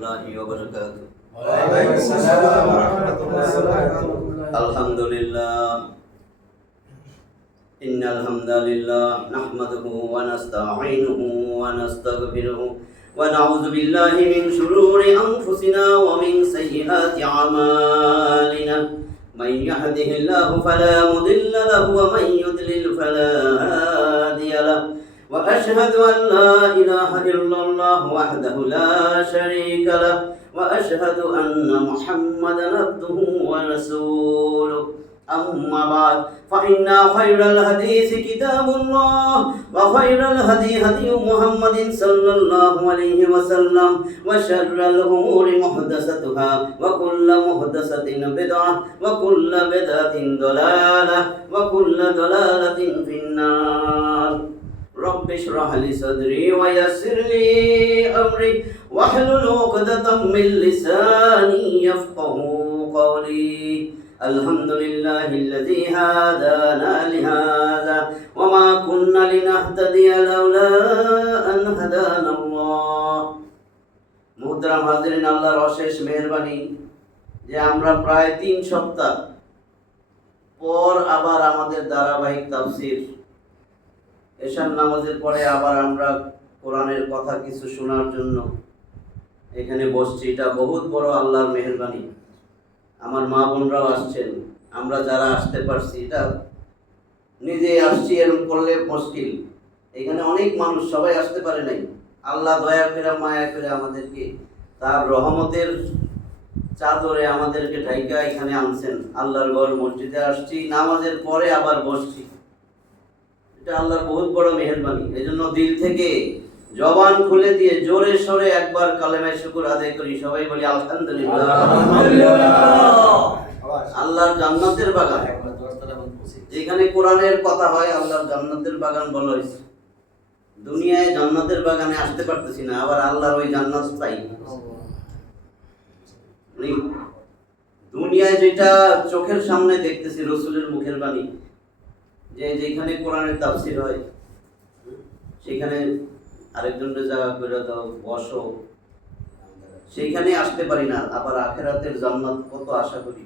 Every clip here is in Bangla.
warahmatullahi wabarakatuh. Waalaikumsalam warahmatullahi wabarakatuh. Alhamdulillah. Innal hamdalillah nahmaduhu wa nasta'inuhu wa nastaghfiruhu wa na'udzu billahi min shururi anfusina wa min sayyiati a'malina. Man yahdihillahu fala mudilla lahu wa man yudlil fala hadiya lahu. Wa ashhadu an la ilaha illallah wahdahu la sharika lahu wa ashhadu anna Muhammadan abduhu wa rasuluh. أما بعد فإن خير الحديث كتاب الله وخير الهدي هدي محمد صلى الله عليه وسلم وشر الأمور محدثاتها وكل محدثة بدعة وكل بدعة ضلالة وكل ضلالة في النار. رب اشرح لي صدري ويسر لي أمري واحلل عقدة من لساني يفقهوا قولي. الحمد لله الذي هدانا لهذا وما كنا لنهتدي لولا أن هدانا الله. মুহতারাম হাজিরিন, আল্লাহর অশেষ মেহেরবানি যে আমরা প্রায় 3 সপ্তাহ পর আবার আমাদের ধারাবাহিক তাফসীর, এশার নামাজের পরে আবার আমরা কোরআনের কথা কিছু শোনার জন্য এখানে বসছি। এটা বহুত বড় আল্লাহর মেহেরবানি। আমার মা বোনরাও আসছেন, আমরা যারা আসতে পারছি, এটা নিজে আসছি এরকম করলে মুশকিল। এখানে অনেক মানুষ সবাই আসতে পারে নাই। আল্লাহ দয়া করে মায়া করে আমাদেরকে তার রহমতের চাদরে আমাদেরকে ঢাইকা এখানে আনছেন। আল্লাহর ঘর মসজিদে আসছি, নামাজের পরে আবার বসছি। এটা আল্লাহর বহুত বড় মেহেরবানি। এই জন্য দিল থেকে জবান খুলে দিয়ে জোরে সোরে একবার কালেমায়ে শুকর আদায় করি। সবাই বলি আলহামদুলিল্লাহ। আল্লাহর জান্নাতের বাগান, যেখানে কোরআনের কথা হয়, আল্লাহর জান্নাতের বাগান বলা হয়েছে। দুনিয়ায় জান্নাতের বাগানে আসতে পারতেছি না, আবার আল্লাহর ওই জান্নাত পাই। দুনিয়ায় যেটা চোখের সামনে দেখতেছি, রাসূলের মুখের বাণী, যে যেখানে কোরআনের তাফসীর হয় সেখানে আরেকজনের জায়গা করে দাও, বসো, সেইখানে আসতে পারি না। আবার আখিরাতের জান্নাত কত আশা করি।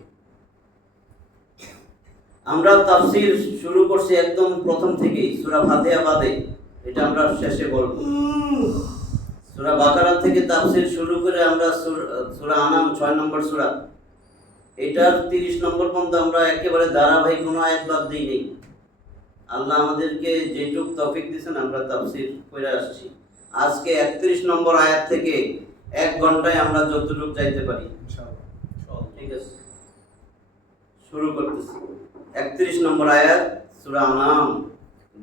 আমরা তাফসীর শুরু করছি একদম প্রথম থেকেই, সূরা ফাতিহা বাদে, এটা আমরা শেষে বলবো। সূরা বাকারা থেকে তাফসীর শুরু করে আমরা সূরা আনাম 6 নম্বর সূরা, এটার 30 নম্বর পর্যন্ত আমরা একেবারে ধারাবাহিক কোনো আয়াত বাদ দিই নেই। আল্লাহ আমাদেরকে যেটুক তৌফিক দিয়েছেন আমরা তাফসীর করে আসছি। আজকে 31 নম্বর আয়াত থেকে 1 ঘন্টায় আমরা যতটুকু যাইতে পারি ইনশাআল্লাহ। ঠিক আছে, শুরু করতেছি। 31 নম্বর আয়াত, সূরা আনাম,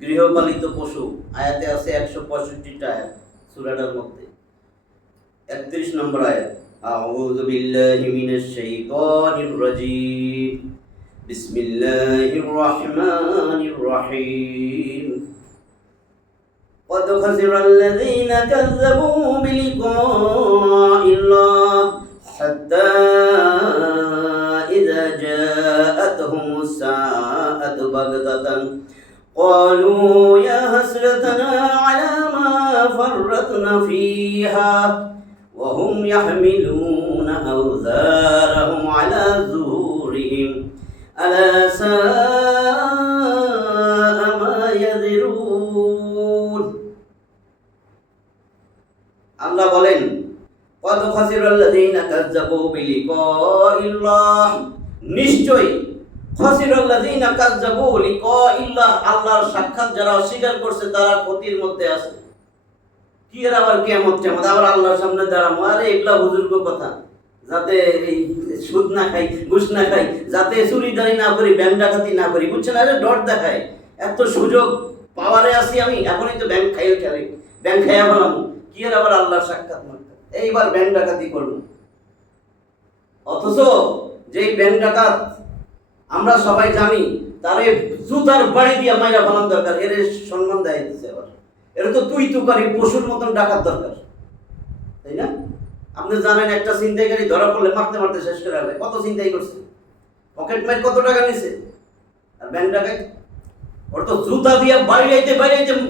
গৃহপালিত পশু। আয়াতে আছে 165টা আয়াত সূরাটার মধ্যে। 31 নম্বর আয়াত, আউযু বিল্লাহি মিনাশ শাইতানির রাজীম, বিসমিল্লাহির রহমানির রহিম। قد خسر الذين كذبوا بلقاء الله حتى إذا جاءتهم الساعة بغتة قالوا يا حسرتنا على ما فرطنا فيها وهم يحملون أوزارهم على ظهورهم ألا ساء ما يذرون. আল্লাহ বলেন, কদ খাসিরাল্লাযীনা কাযযাবু বিলিকাইল্লাহ, নিশ্চয়ই খাসিরাল্লাযীনা কাযযাবু লিকাইল্লাহ, আল্লাহর সাক্ষাৎ যারা অস্বীকার করছে তারা ক্ষতির মধ্যে আছে। কি এর আবার কিয়ামত কিয়ামত আবার আল্লাহর সামনে দাঁড়াবো? আরে এগুলা বুজুর্গ কথা, যাতে এই সুদ না খাই, ঘুষ না খাই, যাতে চুরিদারি না করি, ব্যাংক ডাকাতি না করি, বুঝছেন? আরে ডর দেখায়, এত সুযোগ পাওয়ারে আছি আমি, এখনই তো ব্যাংক খাইয়ে খেলে, ব্যাংক খাইয়া বলাম, কি এর আবার আল্লাহর সাক্ষাৎ মাত্র, এইবার ব্যাংক ডাকাতি করবো। অথচ যেই ব্যাংক ডাকাত আমরা সবাই জানি, তারে জুতার বাড়ি দিয়ে মাইরা ফেলান দরকার, এর সম্মান দেয় দিচ্ছে। আবার এটা তো তুই তুকারি পশুর মতন ডাকাত দরকার, তাই না? আপনি জানেন একটা ছিনতাইকারী ধরা পড়লে মারতে মারতে শেষ করে ফেলে। কত ছিনতাই করছে, পকেট মার কত টাকা নিছে। আর ব্যাংক ডাকাত ওর তো জুতা দিয়ে বাইরে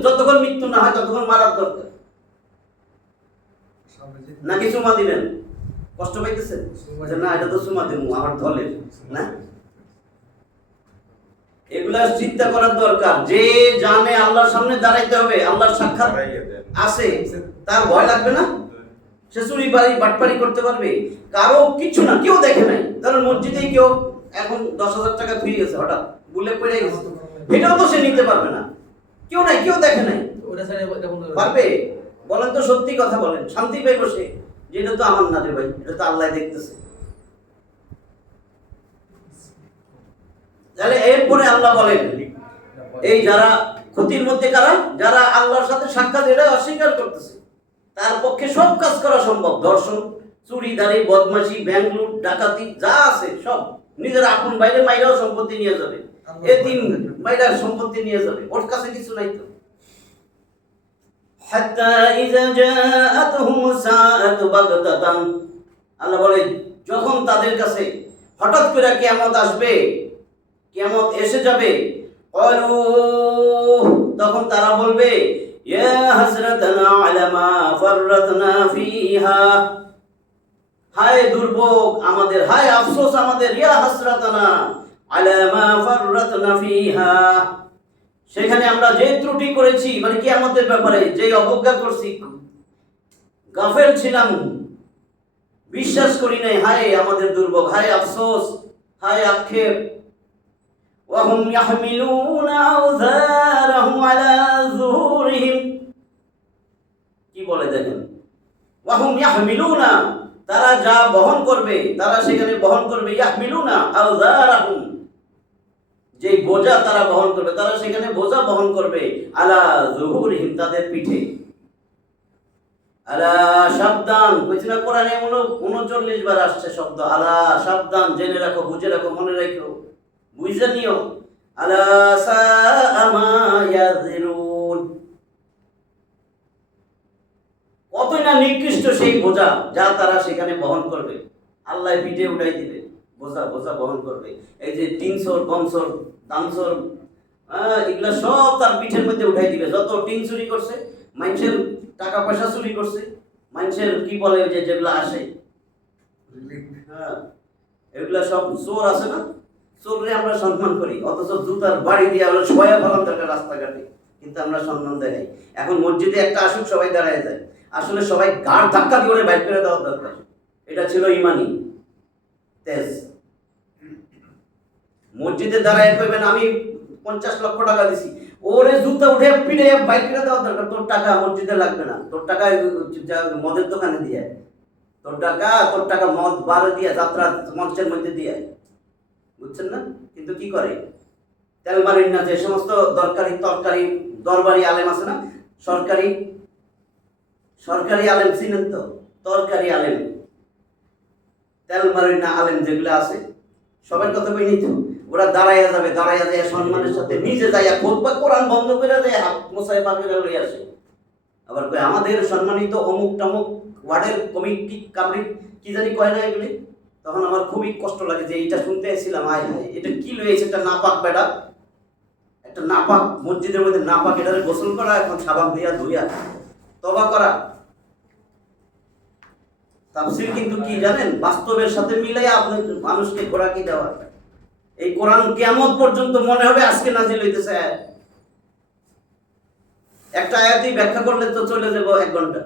যতক্ষণ মৃত্যু না হয় ততক্ষণ মারার দরকার। নাকি চুমা দিবেন? কষ্ট পাইতেছেন যে না এটা তো সুমা দেবো আমার দলের না, এগুলা চিন্তা করার দরকার। যে জানে আল্লাহর সামনে দাঁড়াইতে হবে, আল্লাহর সাক্ষাৎ আছে, তার ভয় লাগবে না? সে চুরি বাটপারি করতে পারবে, কারো কিছু না, কেউ দেখে নাই। ধরুন মসজিদে কেউ এখন 10,000 টাকা ধুয়ে গেছে, হঠাৎ বুলে পড়ে গেছে, এটাও তো সে নিতে পারবে না, কেউ নাই, কেউ দেখে নাই, পারবে? বলেন তো, সত্যি কথা বলেন, শান্তি পেয়ে বসে যে এটা তো আমার না রে ভাই, এটা তো আল্লাহ দেখতেছে। তাহলে এরপরে আল্লাহ বলেন এই যারা ক্ষতির মধ্যে কারা, যারা আল্লাহর সাথে সাক্ষাৎ এটা অস্বীকার করতেছে, তার পক্ষে সব কাজ করা সম্ভব। দর্শন, চুরি দাঁড়ি, বদমাশি, ব্যাংক লুট, ডাকাতি যা আছে সব, নিজের আপন বাইরে মাইরাও সম্পত্তি নিয়ে যাবে, এতিম মাইরার সম্পত্তি নিয়ে যাবে, ওর কাছে কিছু নাই তো। হাত্তা ইযা জাআতুহুমুস সাআতু বাগতাতান, আল্লাহ বলে যখন তাদের কাছে হঠাৎ করে কিয়ামত আসবে, কিয়ামত এসে যাবে, ক্বালু, তখন তারা বলবে ইয়া হাসরাতানা আলা মা ফাররাতনা ফিহা, হায় দুর্ভোগ আমাদের, হায় আফসোস আমাদের, ইয়া হাসরাতানা আলা মা ফাররাতনা ফিহা, সেখানে আমরা যে ত্রুটি করেছি, মানে কিয়ামতের ব্যাপারে যে অবজ্ঞা করছি, গাফেল ছিলাম, বিশ্বাস করি নাই, হায় আমাদের দুর্ভোগ, হায় আফসোস, হায় আক্ষেপ। وهم يحملون أوزارهم على ظهورهم, কি বলে দেখেন, وهم يحملون, তারা যা বহন করবে, তারা সেখানে বহন করবে, ইয়াহমিলুনা আওজারাহুম, যে বোঝা তারা বহন করবে, তারা সেখানে বোঝা বহন করবে, আলা যুহুরিহিম, তাদের পিঠে। আলা, সাবধান, কইছে না কোরআনে 39 বার আসছে শব্দ আলা, সাবধান, জেনে রাখো, বুঝে রাখো, মনে রাখো, বুঝে নিও। আলা সাআ মা ইয়াযিরুন, কতই না নিকৃষ্ট সেই বোঝা যা তারা সেখানে বহন করবে, আল্লাহ পিঠে উঠাই দিবে, বোঝা বোঝা বহন করবে। এই যে 300 বংশর দামসর, এগুলা সব তার পিঠের মধ্যে উঠাই দিবে। যত টিন চুরি করছে, মানুষের টাকা পয়সা চুরি করছে, মানুষের কি বলে যে যেগুলা আসে, এগুলা সব চোর আছে না, চোররে আমরা সম্মান করি, অথচ জুতার বাড়ি দিয়ে আমরা সবাই ফেলাম তাকে রাস্তাঘাটে, কিন্তু আমরা সম্মান দেখাই। এখন মসজিদে একটা আসুক সবাই দাঁড়ায় যায়, আসলে সবাই গাড় ধাক্কা দিয়ে বাইর করে দেওয়া দরকার। এটা ছিল ইমানি তেজ। মসজিদে দাঁড়ায় কইবেন আমি 50 লক্ষ টাকা দিছি, ওরে জুতা উঠে পিঠে বাইর করে দেওয়া দরকার। তোর টাকা মসজিদে লাগবে না, তোর টাকা মদের দোকানে দিয়ে, তোর টাকা মদ বারে দিয়ে, যাত্রা মঞ্চের মধ্যে দিয়ে, বুঝছেন না? কিন্তু কি করে, তেলবাড়ির না যে সমস্ত দরকারি তরকারি দরবারি আলেম আছে না, সরকারি আলেম চিনেন তো, তরকারি আলেম, তেলবাড়ির না আলেম যেগুলো আছে, সবার কথা কই নিত, ওরা দাঁড়াইয়া যাবে, দাঁড়াইয়া যায় সম্মানের সাথে নিজে যাইয়া খুতবা কোরআন বন্ধ করে দেয়, মোসাই পাখিরা লই আসে, আবার কই আমাদের সম্মানিত অমুক টমুক ওয়ার্ডের কমিটি কামরি কি জানি কয় না এগুলি। তখন আমার খুবই কষ্ট লাগে যে এইটা শুনতে এসেছিলাম, আয় হায় এটা কি লয়েছে, একটা নাপাক বেটা, একটা নাপাক মসজিদের মধ্যে নাপাক, এটারে গোসল করা, এখন সাবান দিয়া ধুইয়া তওবা করা। তাফসীর কিন্তু কি জানেন, বাস্তবের সাথে মিলাইয়া আপনি মানুষকে খোরাকি দেওয়া। এই কোরআন কিয়ামত পর্যন্ত মনে হবে আজকে নাজিল হইতেছে। একটা আয়াতই ব্যাখ্যা করলে তো চলে যাব 1 ঘন্টা,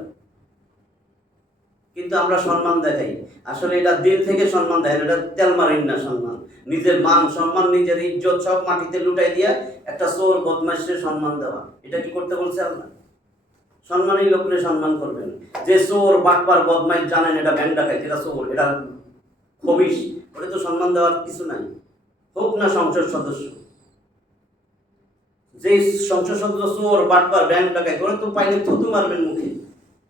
কিন্তু আমরা সম্মান দেখাই, আসলে এটা দিল থেকে সম্মান দেয়, এটা তেলমারিন না সম্মান। নিজের মান সম্মান, নিজের ইজ্জত সব মাটিতে লুটাই দিয়া একটা চোর বদমাইশের সম্মান দেওয়া, এটা কি করতে বলছে আল্লাহ? সম্মানী লোকরে সম্মান করবেন। যে চোর বাটপার বদমাইশ জানেন এটা ব্যাংক ডাকাইত, এটা চোর, এটা খবিশ, ওটা তো সম্মান দেওয়ার কিছু নাই, হোক না সংসদ সদস্য। যে সংসদ সদস্য চোর বাটপার ব্যাংক ডাকাইত, ওরা তো পাইলে থুতু মারবেন মুখে,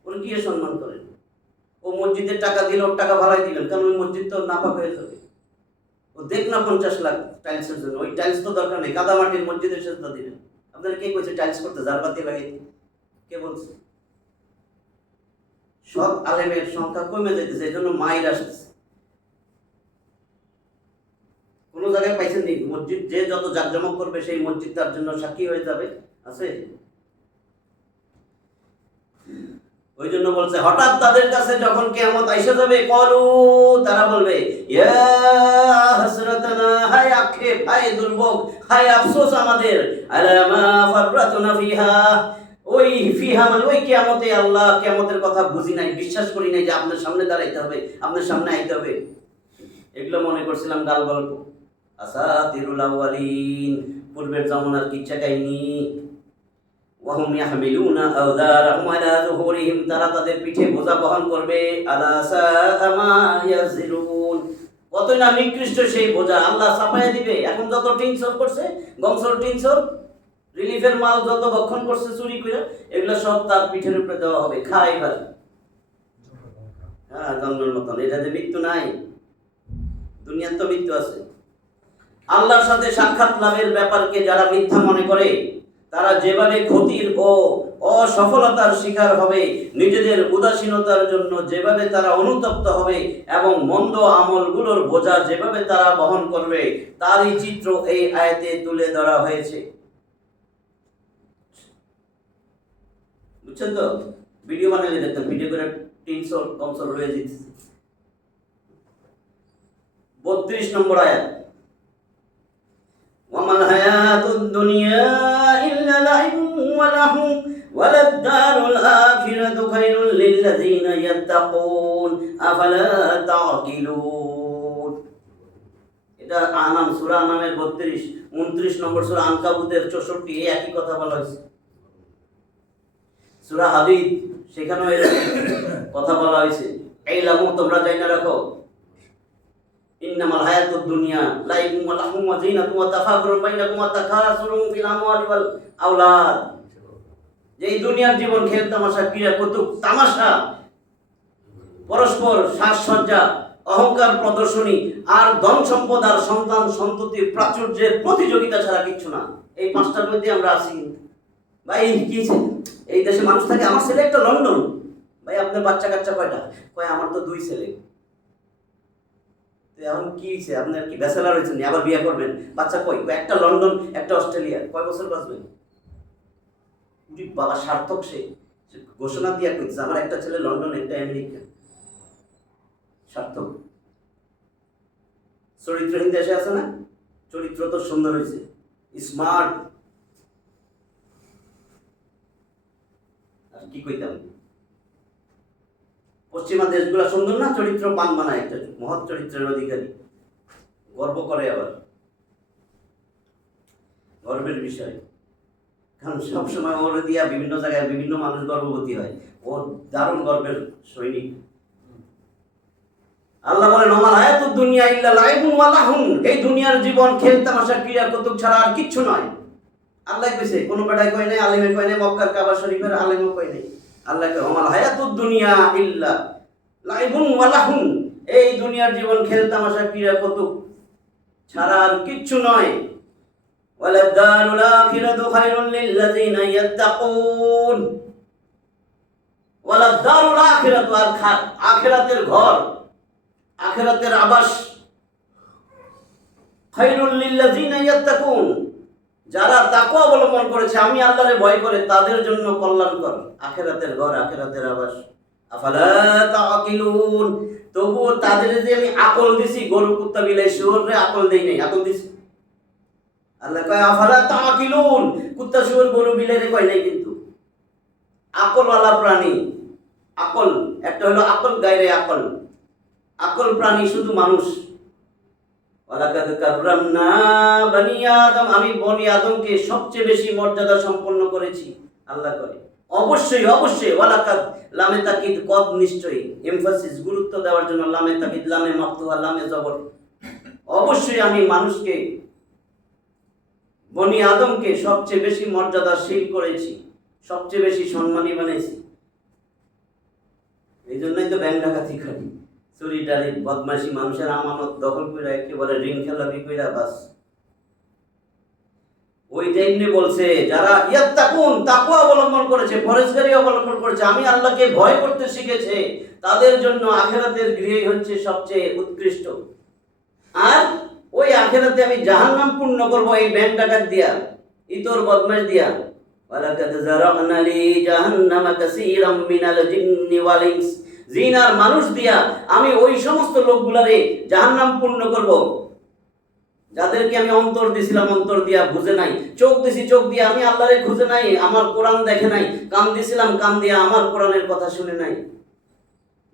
ওরা গিয়ে সম্মান করেন। ও মসজিদের টাকা দিলে ওর টাকা ভাড়াই দিবেন, কারণ ওই মসজিদ তো নাপাক হয়ে যাবে। ও দেখ না 50 লাখ টাইলসের জন্য, ওই টাইলস তো দরকার নেই, কাদা মাটির মসজিদের সেজদা দিবেন। আপনারা কে কইছে টাইলস করতে, জারবাতি লাগাইতে? কে বলছে? সব আলেমের সংখ্যা কমে যাইতেছে, এই জন্য মাইর আসতেছে। কোন জায়গায় পাইছেন নি মসজিদ যে যত জাকজমক করবে সেই মসজিদ তার জন্য সাক্ষী হয়ে যাবে? আছে? ওই জন্য বলছে হঠাৎ তাদের কাছে যখন কিয়ামত আইসা যাবে, কলু তারা বলবে ইয়া হাসরাতানা, হায় আক্ষেপ, হায় দুর্ভোগ, হায় আফসোস আমাদের, আলা মা ফাররাতনা ফিহা, ওই ফিহা মানে ওই কিয়ামতে, আল্লাহ কিয়ামতের কথা বুঝি নাই, বিশ্বাস করি নাই যে আপনার সামনে দাঁড়াইতে হবে, আপনার সামনে আইতে হবে। এগুলো মনে করছিলাম গাল গল্প, আসাতিরুল আউয়ালিন, পূর্বের জামানার কিচ্ছা কাহিনী। ওয়াহুম ইয়াহমিলুনা আওযারাহুম আলা যুহুরিহিম, তারা তাদের পিঠে বোঝা বহন করবে, আলা সাআ মা ইয়াজিরুন, কত না নিকৃষ্ট সেই বোঝা আল্লাহ চাপায়া দিবে। এখন যত টিনসর করছে, গমসর টিনসর, রিলিফের মাল যত বক্ষণ করছে চুরি করে, এগুলো সব তার পিঠের উপরে দেওয়া হবে, খাই এবার। হ্যাঁ, জন্মের মতন। এটাতে মৃত্যু নাই, দুনিয়ার তো মৃত্যু আছে। আল্লাহর সাথে সাক্ষাৎ লাভের ব্যাপারকে যারা মিথ্যা মনে করে, তারা যেভাবে ক্ষতির ও অসফলতার শিকার হবে, নিজেদের উদাসীনতার জন্য যেভাবে তারা অনুতপ্ত হবে এবং মন্দ আমলগুলোর বোঝা যেভাবে তারা বহন করবে, তারই চিত্র এই আয়াতে তুলে ধরা হয়েছে। বুঝছেন তো? ভিডিও বানালে দেখতেন, ভিডিও করে 300 কমসল রয়ে যেতেছে। 32 নম্বর আয়াত, ওয়ামাল হায়াতুদ দুনিয়া ইল্লা লাইবুন ওয়া লাহু ওয়ালাদ-দারুল আখিরাতু খায়রুল লিল্লাযিনা ইয়াত্তাকুন আফালা তা'কিলুন। এটা আনাম, সূরা আনামের 32, 29 নম্বর সূরা আনকাবুতের 64, এই একই কথা বলা হয়েছে। সূরা হাদীদ, সেখানেও এর কথা বলা হয়েছে। এই লামু তোমরা জানা রাখো, ইন্নামাল হায়াতুদ দুনিয়া লাইবুন ওয়া লাহু ওয়া যিনাতুন ওয়া তাফাকুরুন বাইনাকুম ওয়া তাকাসুরুন ফিল আমওয়ালি ওয়াল আওলাদ, যে এই দুনিয়ার জীবন খেল তামাশা, ক্রীড়া কৌতুক তামাশা, পরস্পর সাজসজ্জা, অহংকার প্রদর্শনী আর ধন সম্পদ আর সন্তান সন্ততির প্রাচুর্যের প্রতিযোগিতা ছাড়া কিচ্ছু না। এই পাঁচটার মধ্যে আমরা আছি। ভাই কি এই দেশে মানুষ থাকে, আমার ছেলে একটা লন্ডন। ভাই আপনার বাচ্চা কাচ্চা কয়টা? কয় আমার তো 2 ছেলে। এখন কি হয়েছে, আপনার কি ব্যাচেলার হয়েছেন, আবার বিয়ে করবেন? বাচ্চা কই? একটা লন্ডন, একটা অস্ট্রেলিয়া। কয় বছর বাঁচবেন? বাবা সার্থক, সে ঘোষণা দিয়া কইছে আমার একটা ছেলে লন্ডন, একটা আমেরিকা। সার্থক। চরিত্রহীন দেশে আছে না? চরিত্র তো সুন্দর হয়েছে, স্মার্ট। আর কি কইতাম, পশ্চিমা দেশগুলো সুন্দর না? চরিত্র পান বানায়, একটা মহৎ চরিত্রের অধিকারী, গর্ব করে। আবার গর্বের বিষয়, কারণ সবসময় ওর দিয়া বিভিন্ন জায়গায় বিভিন্ন মানুষ গর্ভবতী হয়, ওর দারুণ গর্বের সৈনিক। আল্লাহ বলেন ওমাল হায়াতুদ দুনিয়া ইল্লা লাইবুন ওয়া লাহুন, এই দুনিয়ার জীবন খেল তামাশা ক্রীড়া কৌতুক ছাড়া আর কিচ্ছু নয়। আল্লাহ কইছে, কোনো বেটায় কয় নাই, আলেমে কয় নাই, মক্কার কাবা শরীফের আলেমও কয় নাই। আল্লাহ কয় ওমাল হায়াতুদ দুনিয়া ইল্লা লাইবুন ওয়া লাহুন, এই দুনিয়ার জীবন খেল তামাশা ক্রীড়া কৌতুক ছাড়া আর কিচ্ছু নয়। ওয়ালাদ-দারুল আখিরাতু খায়রুল লিল্লাযিনা ইয়াত্তাকুন, ওয়ালাদ-দারুল আখিরাতু, আর আখিরাতের ঘর, আখিরাতের আবাস, খায়রুল লিল্লাযিনা ইয়াত্তাকুন, যারা তাকওয়া অবলম্বন করেছে, আমি আল্লাহরে ভয় করে, তাদের জন্য কল্যাণকর আখিরাতের ঘর, আখিরাতের আবাস। আফালা তা'কিলুন, তবুও তাদের যে আমি আকল দিছি, গরু কুত্তা বিলাই শুয়োরে আকল দেই নাই, আকল দিছি। আল্লাহ কয় আফালা তা'কিলুন, কুত্তা শুয়োর গরু বিলাইরে কয় নাই, কিন্তু আকলওয়ালা প্রাণী। আকল একটা হলো আকল গায়রে আকল, আকল প্রাণী শুধু মানুষ। ওয়ালাকাদ কাররামনা বনি আদম, আমি বনি আদমকে সবচেয়ে বেশি মর্যাদা সম্পন্ন করেছি। আল্লাহ করে অবশ্যই অবশ্যই, ওয়ালাকাদ লামে তাকিদ, কদ নিশ্চয়ই, এমফাসিস গুরুত্ব দেওয়ার জন্য, লামে তাকিদ, লামে মাফতুহা, লামে জবর। অবশ্যই আমি মানুষকে, বনি আদমকে সবচেয়ে বেশি মর্যাদাশীল করেছি, সবচেয়ে বেশি সম্মানী বানাইছি। এই জন্যই তো ব্যাংক ডাকাতি করি, চুরি ডারি বদমাশি, মানুষের আমানত দখল করে একেবারে ঋণ খেলাপি কইরা, বাস ওই টাইমে বলছে যারা ইয়াত্তাকুন, তাকওয়া অবলম্বন করেছে, পরহেজগারি অবলম্বন করেছে, আমি আল্লাহকে ভয় করতে শিখেছে, তাদের জন্য আখিরাতের গৃহই হচ্ছে সবচেয়ে উৎকৃষ্ট। আর ওই আখিরাতে আমি জাহান্নাম পূর্ণ করব এই ব্যাংক ডাকাত দিয়া, ইতর বদমাশ দিয়া, ওয়ালাকাদ যারা'না লি জাহান্নামা কাসীরাম মিনাল জিন্নি ওয়াল ইনস, জিন আর মানুষ দিয়া আমি ওই সমস্ত লোকগুলারে জাহান্নাম পূর্ণ করব যাদেরকে আমি অন্তর দিছিলাম অন্তর দিয়া বুঝে নাই, চোখ দিছি চোখ দিয়া আমি আল্লাহরে খুঁজে নাই, আমার কোরআন দেখে নাই, কান দিছিলাম কান দিয়া আমার কোরআনের কথা শুনে নাই।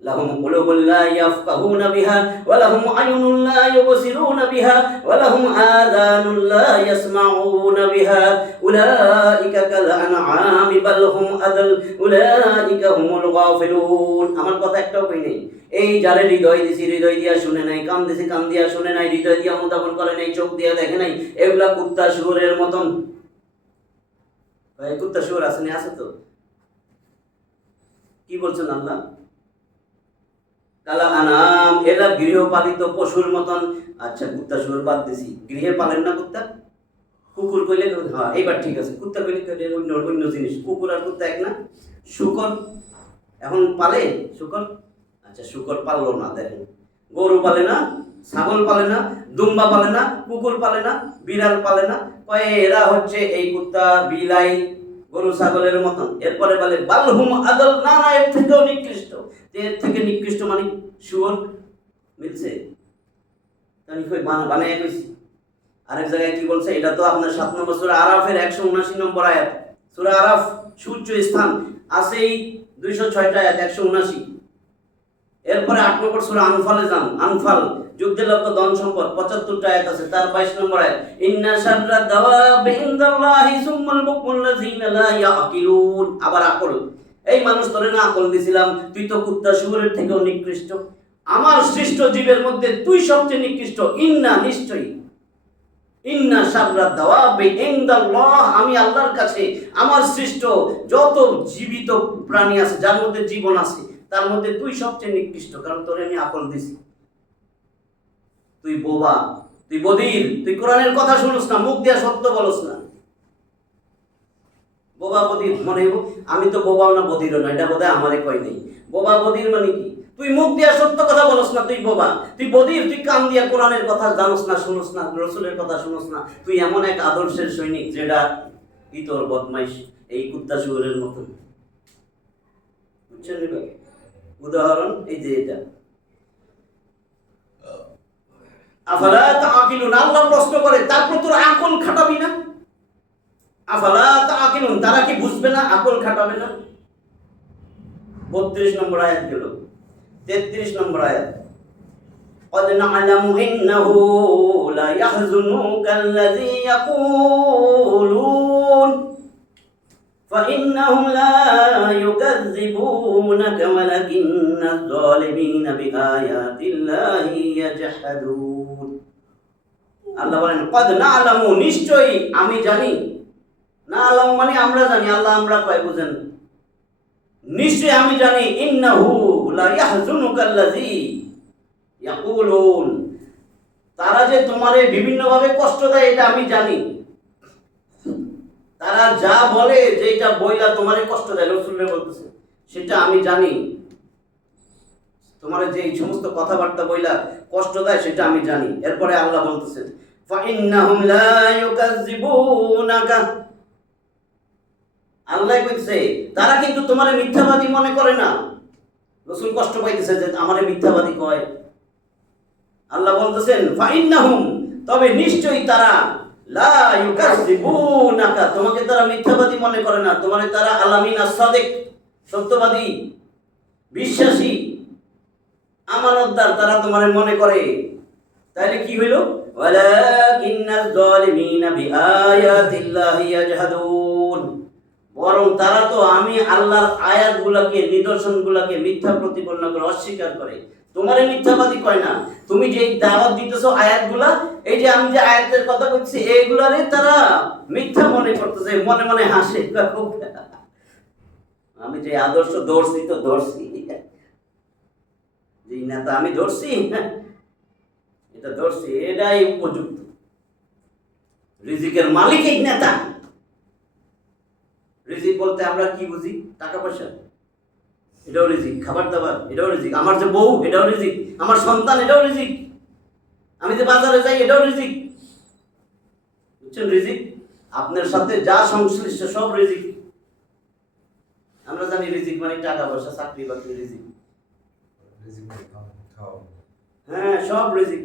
লাহুম কুলুবুল লা ইয়াফকাহুনা বিহা ওয়া লাহুম আয়ুনুন লা ইউবসিরুনা বিহা ওয়া লাহুম আযানুন লা ইয়াসমাউনা বিহা উলাইকা কাল আনআমি বাল হুম আদাল উলাইকা হুমুল গাফিলুন। আমার কথা একটাও কই নাই। এই যারে হৃদয় দিছি হৃদয় দিয়া শুনে নাই, কান দিছি কান দিয়া শুনে নাই, হৃদয় দিয়া অনুধাবন করে নাই, চোখ দিয়া দেখে নাই, এগুলা কুত্তা শুয়োরের মতন। ভাই কুত্তা শুয়োর আছে না? আছে তো। কি বলছেন আল্লাহ? কালা আনাম, এরা গৃহপালিত পশুর মতন। আচ্ছা কুত্তা শুয়োর বাদ দিছি, গৃহে পালেন না কুত্তা? কুকুর কইলে হ্যাঁ এইবার ঠিক আছে, কুত্তা কইলে অন্য অন্য জিনিস। কুকুর আর কুত্তা এক না? শুকর এখন পালে শুকর? আচ্ছা শুকর পাললো না, দেখেন গরু পালে না, ছাগল পালে না, দুম্বা পালে না, কুকুর পালে না, বিড়াল পালে না, কয়ে এরা হচ্ছে এই কুত্তা বিলাই গরু ছাগলের মতন। এরপরে বলে বালহুম আদল, না না এর থেকেও নিকৃষ্ট। এর থেকে নিকৃষ্ট মানে শুয়োর মিলছে? আমি কই বানায় কইছি। আরেক জায়গায় কি বলছে? এটা তো আপনার 7 নম্বর সূরা আরাফের 179 নম্বর আয়াত। সূরা আরাফ সূর্য স্থান আছে এই 206টা আয়াত 179। এরপরে 8 নম্বর সূরা আনফালে যান, আনফাল যুদ্ধে লক্ষ্য ধন সম্পদ 75টা আয়াত আছে, তার 22 নম্বর আয়াত ইন্না শাররা দাওয়াবি ইনদাল্লাহি সুম্মাল বুকুল্লাযিনা লা ইয়াকিলুন। আবার আকল, এই মানুষ তোরে না আকল দিছিলাম, তুই তো কুত্তা শুয়োরের থেকেও নিকৃষ্ট। আমার সৃষ্ট জীবের মধ্যে তুই সবচেয়ে নিকৃষ্ট। ইন্না নিশ্চয়ই, ইন্না শাররা দাওয়াবি ইনদাল্লাহ, আমি আল্লাহর কাছে আমার সৃষ্ট যত জীবিত প্রাণী আছে, যার মধ্যে জীবন আছে, তার মধ্যে তুই সবচেয়ে নিকৃষ্ট, কারণ তোরে আমি আকল দিছি। তুই বোবা, তুই বধির, তুই কোরআনের কথা শুনস না, মুখ দিয়া সত্য বলস না। বোবা বধির মনে হইব আমি তো বোবাও না বধিরও না, এটা বোধহয় আমারে কয় নেই। বোবা বধির মানে কি? তুই মুখ দিয়া সত্য কথা বলস না, তুই বোবা, তুই বধির, তুই কান দিয়া কোরআনের কথা জানোস না, শুনোস না, রসুলের কথা শুনোস না। তুই এমন এক আদর্শের সৈনিক যেটা তোর বদমাইশ এই কুত্তা শুয়োরের মতন। বুঝছেন? উদাহরণ এই যে এটা, আফালা তাআকিলুন, আল্লাহ প্রশ্ন করে তারপর তোর আকল খাটাবি না? আফালা তাআকিলুন, তারা কি বুঝবে না, আকল খাটাবে না? 32 নম্বর আয়াত গেল। 33 নম্বর আয়াত قد نعلم إنه لا يحزنك الذي يقولون فإنهم لا يكذبونك ولكن الظالمين بآيات الله يجحدون। আল্লাহ বলেন قد نعلم, নিশ্চয়ই আমি জানি। না আলম মানে আমরা জানি, আল্লাহ আমরা কয় বুঝেন। নিশ্চয়ই আমি জানি, ইন্নাহু লা ইয়াহজুনুকাল্লাযী ইয়াকুলুন, তারা যে তোমারে বিভিন্ন ভাবে কষ্ট দেয় এটা আমি জানি। তারা যা বলে, যেটা বইলা তোমারে কষ্ট দেয়, রাসূলুল্লাহ বলতেছে, সেটা আমি জানি। তোমারে যে এই সমস্ত কথাবার্তা বইলা কষ্ট দেয় সেটা আমি জানি। এরপরে আল্লাহ বলতেছেন ফাইন্নাহুম লা ইউকাযযিবুনাকা, আল্লাহ কইছে তারা কিন্তু তোমারে মিথ্যাবাদী মনে করে না। রাসূল কষ্ট পাইতেছে যে আমারে মিথ্যাবাদী কয়। আল্লাহ বলতেছেন ফাইন্নাহুম, তবে নিশ্চয়ই তারা, লা ইউকাযযিবুনাকা, তোমাকে তারা মিথ্যাবাদী মনে করে না, তোমারে তারা আলামিন as-সাদিক, সত্যবাদী, বিশ্বাসী, আমানতদার তারা তোমারে মনে করে। তাহলে কি হইল? ওয়ালাকিন্নাজ যালিমিনা বিআয়াতিল্লাহি ইয়াজহাদুন, বরং তারা তো আমি আল্লাহর আয়াতগুলোকে, নিদর্শনগুলোকে মিথ্যা প্রতিপন্ন করে, অস্বীকার করে। তোমারে মিথ্যাবাদী কয় না। তুমি যে দাওয়াত দিতেছো আয়াতগুলা, এই যে আমি যে আয়াতের কথা বলছি, এইগুলারে তারা মিথ্যা মনে করতেছে, মনে মনে হাসে। আমি যে আদর্শ ধরছি তো ধরছি, যে নেতা আমি ধরছি, এটা ধরছি, এটাই উপযুক্ত। রিজিকের মালিক এই নেতা। রিজিক বলতে আমরা কি বুঝি? টাকা পয়সা, এটাও রিজিক। খাবার দাবার, এটাও রিজিক। আমার যে বউ, এটাও রিজিক। আমার সন্তান, এটাও রিজিক। আমি যে বাজারে যাই, এটাও রিজিক। বুঝছেন? রিজিক আপনার সাথে যা সংশ্লিষ্ট সব রিজিক। আমরা জানি রিজিক মানে টাকা পয়সা, চাকরি বাকরি, রিজিক। হ্যাঁ, সব রিজিক।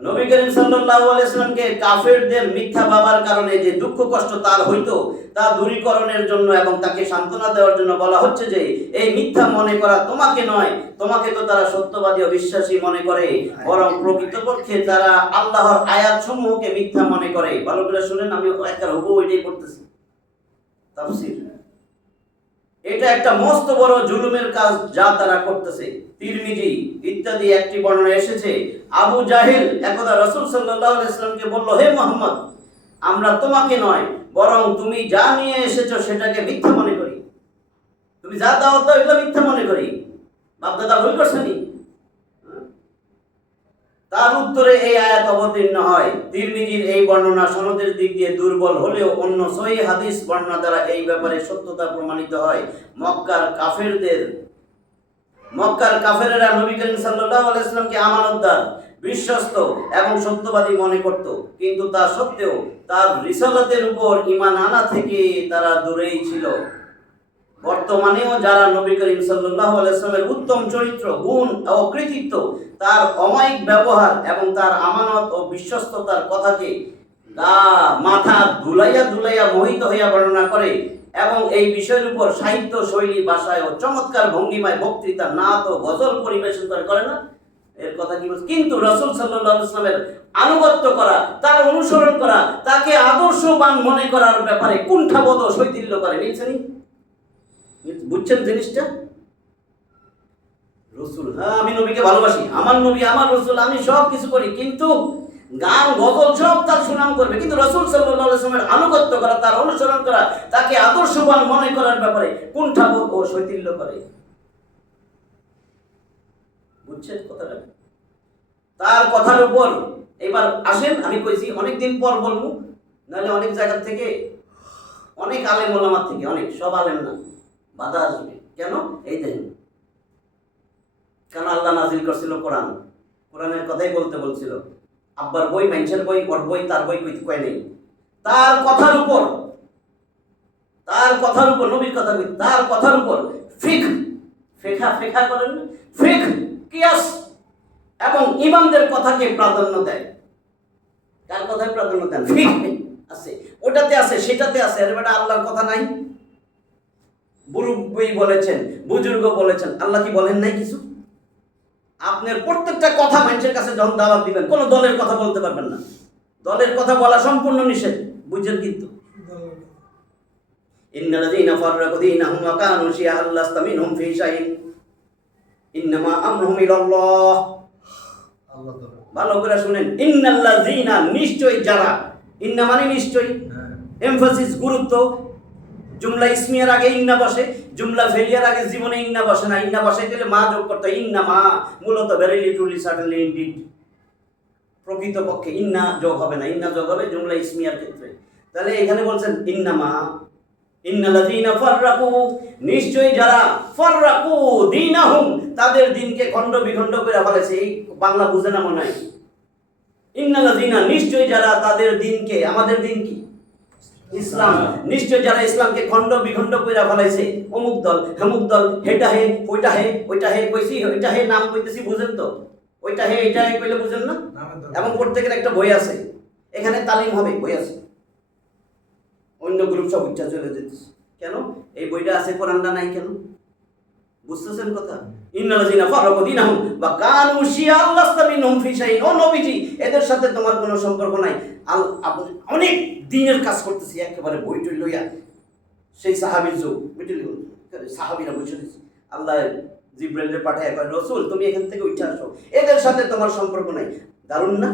নবী করিম সাল্লাল্লাহু আলাইহি ওয়াসাল্লামকে কাফেরদের মিথ্যা ভাবার কারণে যে দুঃখ কষ্ট তার হইতো তা দূরীকরণের জন্য এবং তাকে সান্ত্বনা দেওয়ার জন্য বলা হচ্ছে যে এই মিথ্যা মনে করা তোমাকে নয়, তোমাকে তো তারা সত্যবাদী ও বিশ্বাসী মনে করে, বরং প্রকৃতপক্ষে তারা আল্লাহর আয়াতসমূহকে মিথ্যা মনে করে। ভালো করে শুনেন, আমি একটা হুবহু এটাই পড়তেছি তাফসীর। এটা একটা মস্ত বড় জুলুমের কাজ যা তারা করতেছে। তিরমিজি ইত্যাদি একটি বর্ণনা এসেছে, আবু জাহেল একদা রাসূল সাল্লাল্লাহু আলাইহি ওয়াসাল্লামকে বলল, হে মুহাম্মদ, আমরা তোমাকে নয় বরং তুমি যা নিয়ে এসেছো সেটাকে মিথ্যা মনে করি। তুমি যা দাও তো এগুলো মিথ্যা মনে করি। বাপদাদা ভুল করছেনি? তার উত্তরে এই আয়াত অবতীর্ণ হয়। তিরমিজির এই বর্ণনা সনদের দিক দিয়ে দুর্বল হলেও অন্য সহিহ হাদিস বর্ণনা দ্বারা এই ব্যাপারে সত্যতা প্রমাণিত হয়। মক্কার কাফেরেরা নবী করিম সাল্লাল্লাহু আলাইহি ওয়াসাল্লামকে আমানতদার, বিশ্বস্ত এবং সত্যবাদী মনে করত, কিন্তু তা সত্ত্বেও তার রিসালাতের উপর ঈমান আনা থেকে তারা দূরেই ছিল। বর্তমানেও যারা নবী করিম সাল্লাল্লাহু আলাইহি ওয়াসাল্লামের উত্তম চরিত্র, গুণ ও কৃতিত্ব, তার অমায়িক ব্যবহার এবং তার আমানত ও বিশ্বস্ততার কথাকে মাথা ধুলাইয়া মোহিত হইয়া বর্ণনা করে এবং এই বিষয়ের উপর সাহিত্য শৈলী, ভাষায় ও চমৎকার ভঙ্গিমায় বক্তৃতা, নাত ও গজল পরিবেশন করে না, এর কথা কি বলছে? কিন্তু রাসূল সাল্লাল্লাহু আলাইহি ওয়াসাল্লামের আনুগত্য করা, তার অনুসরণ করা, তাকে আদর্শবান মনে করার ব্যাপারে কুণ্ঠাবোধ ও শৈথিল্য করে। নিচ্ছেনি? বুঝছেন জিনিসটা? রসুল, হ্যাঁ আমি নবীকে ভালোবাসি, আমার নবী আমার রসুল, আমি সব কিছু করি, কিন্তু গান গজল সব তার সুনাম করবে, কিন্তু রাসূল সাল্লাল্লাহু আলাইহি ওয়াসাল্লামের আনুগত্য করা, তার অনুসরণ করা, তাকে আদর্শবান মনে করার ব্যাপারে কুণ্ঠাবোধ ও শৈথিল্য করে। বুঝছেন কথাটা? তার কথার উপর এবার আসেন, আমি কইছি অনেকদিন পর বলবো, নাহলে অনেক জায়গা থেকে, অনেক আলেম ওলামা থেকে, অনেক, সব আলেম না, বাধা আসবে। কেন? এই দেখেন, কারণ আল্লাহ নাজিল করছিল কোরআন, কোরআনের কথাই বলতে বলছিল। আব্বার বই, মানুষের বই, ওর বই, তার বই কয় নেই। তার কথার উপর নবীর কথা কই, তার কথার উপর ফেখা করেন, কিয়াস এবং ইমামদের কথাকে প্রাধান্য দেয়। কার কথায় প্রাধান্য দেন? ফিক আছে, ওটাতে আছে, সেটাতে আছে। আরে বেটা, আল্লাহর কথা নাই? মুরব্বি বলেছেন, বুজুর্গ বলেছেন, আল্লাহ কি বলেন নাই কিছু? আপনার প্রত্যেকটা কথা মানুষের কাছে যখন দাওয়াত দিবেন, কোন দলের কথা বলতে পারবেন না। দলের কথা বলা সম্পূর্ণ নিষেধ, বুঝছেন? কিন্তু ইন্নাল্লাযীনা ফাররাকু দীনাহুম ওয়া কানু শিয়া'আন লাস্তা মিনহুম ফী শাইইন ইন্নামা আমরুহুম ইলাল্লাহ। ভালো করে শুনেন, ইন্নাল্লাযীনা, নিশ্চয়ই যারা, ইন্না মানে নিশ্চয়ই, এমফাসিস, গুরুত্ব। জুমলা ইসমিয়ার আগে ইন্না বসে, জুমলা ফেলিয়ার আগে জীবনে ইন্না বসে না। ইন্না বসে গেলে মা যোগ করতে, ইন্না মা, মূলত ভেরিলি, ট্রুলি, সার্টেনলি, ইনডিড। প্রকৃতপক্ষে ইন্না যোগ হবে না, ইন্না যোগ হবে জুমলা ইসমিয়ার ক্ষেত্রে। তাহলে এখানে বলছেন ইন্না মা, ইন্নাল্লাযীনা ফাররাকু, নিশ্চয়ই যারা, ফাররাকু দীনাহুম, তাদের দিনকে খণ্ড বিখণ্ড করে ফেলেছে। এই বাংলা বুঝে না মনে হয়? ইন্নাল্লাযীনা, নিশ্চয়ই যারা তাদের দিনকে, আমাদের দিন কি? ইসলাম। নিশ্চয় যারা ইসলামকে খণ্ড বিখণ্ড কইরা ফেলাইছে, অমুক দল, হেমুক দল, হেটা হে, ওইটা হে, ওইটা হে কইছি, ওইটা হে নাম কইতেছি, বুঝেন তো? ওইটা হে, এইটা হে কইলে বুঝেন না? এবং প্রত্যেকের একটা বই আছে, এখানে তালিম হবে, বই আছে। অন্য গ্রুপ সব ইচ্ছা চলে যেতেছে। কেন? এই বইটা আছে, কোরআনটা নাই কেন? বুঝতেছেন কথা? ইন্নাল্লাযীনা ফাররাকু দীনাহুম ওয়া কানু শিয়া'আন লাস্তা মিনহুম ফী শাইইন। ও নবীজি, এদের সাথে তোমার কোনো সম্পর্ক নাই। আপনি অনেক দিনের কাজ করতেছি, একেবারে বইটই লইয়া, সেই সাহাবীর যুগ, বুঝলি, সাহাবীরা বসে দিচ্ছে, আল্লাহ জিবরাইলকে পাঠায় কয়, রাসূল তুমি এখান থেকে উঠে আসো, এদের সাথে তোমার সম্পর্ক নাই। দারুণ না?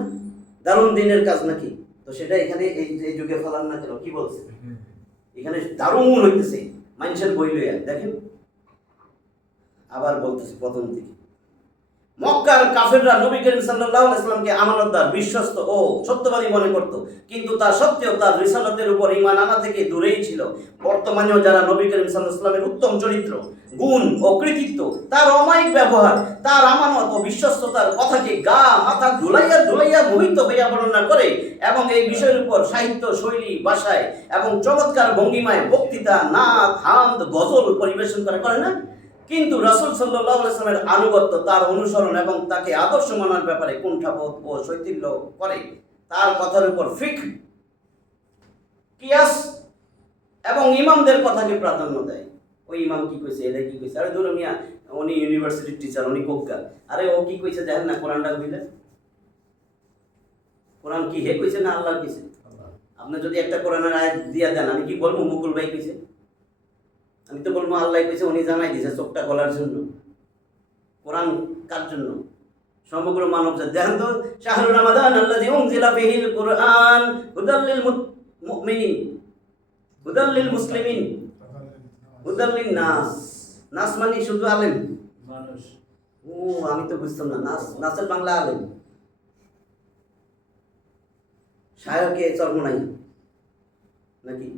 দারুণ দিনের কাজ নাকি? তো সেটা এখানে এই যুগে ফেলান না কেন? কি বলছে এখানে? দারুণ হইতেছে মানুষের বই লইয়া। দেখেন, আবার বলতেছি প্রথম থেকে, মক্কার কাফেররা নবী করিম সাল্লাল্লাহু আলাইহি ওয়াসাল্লামকে আমানতদার, বিশ্বস্ত ও সত্যবাদী মনে করত, কিন্তু তা সত্ত্বেও তার রিসালাতের উপর ঈমান আনা থেকে দূরেই ছিল। বর্তমানেও যারা নবী করিম সাল্লাল্লাহু আলাইহি ওয়াসাল্লামের উত্তম চরিত্র, গুণ ও কৃতিত্ব, তার অমায়িক ব্যবহার, তার আমানত ও বিশ্বস্ততার কথাকে গা মাথা ধুলাইয়া ধুলাইয়া মোহিত হইয়া বর্ণনা করে এবং এই বিষয়ের উপর সাহিত্য শৈলী ভাষায় এবং চমৎকার ভঙ্গিমায় বক্তৃতা, নাচ, হামদ, গজল পরিবেশন করে না? কিন্তু রাসূল সাল্লাল্লাহু আলাইহি ওয়াসাল্লামের আনুগত্য, তার অনুসরণ এবং তাকে আদর্শ মানার ব্যাপারে কুণ্ঠাবোধ ও শৈথিল্য করে। তার কথার উপর ফিকহ, কিয়াস এবং ইমামদের কথাকে প্রাধান্য দেয়। ওই ইমাম কি কইছে, এরা কি কইছে, আরে ধরো মিয়া উনি ইউনিভার্সিটির টিচার, উনি কোক্কা, আরে ও কি কইছে দেখেন না, কোরআনটা বুঝলে কোরআন কি হে কইছে না আল্লাহ কইছে? আপনি যদি একটা কোরআনের আয়াত দিয়া দেন, আমি কি বলবো মুকুল ভাই কইছে? আমি তো বলবো আল্লাহ কইছে, উনি জানাই দিয়েছে চোখটা গলার জন্য। কোরআন কার জন্য? সমগ্র মানব জাতি। দেখেন তো, শাহরুর রমাদান আল্লাযী উনজিলা ফীহিল কুরআন হুদাল লিল মুমিনিন, হুদাল লিল মুসলিমিন, হুদাল লিন নাস। নাস মানে শুধু আলেম মানুষ? ও আমি তো বুঝতাম না, নাস নাসের বাংলা আলেম। শায়কে চরমনাই নাকি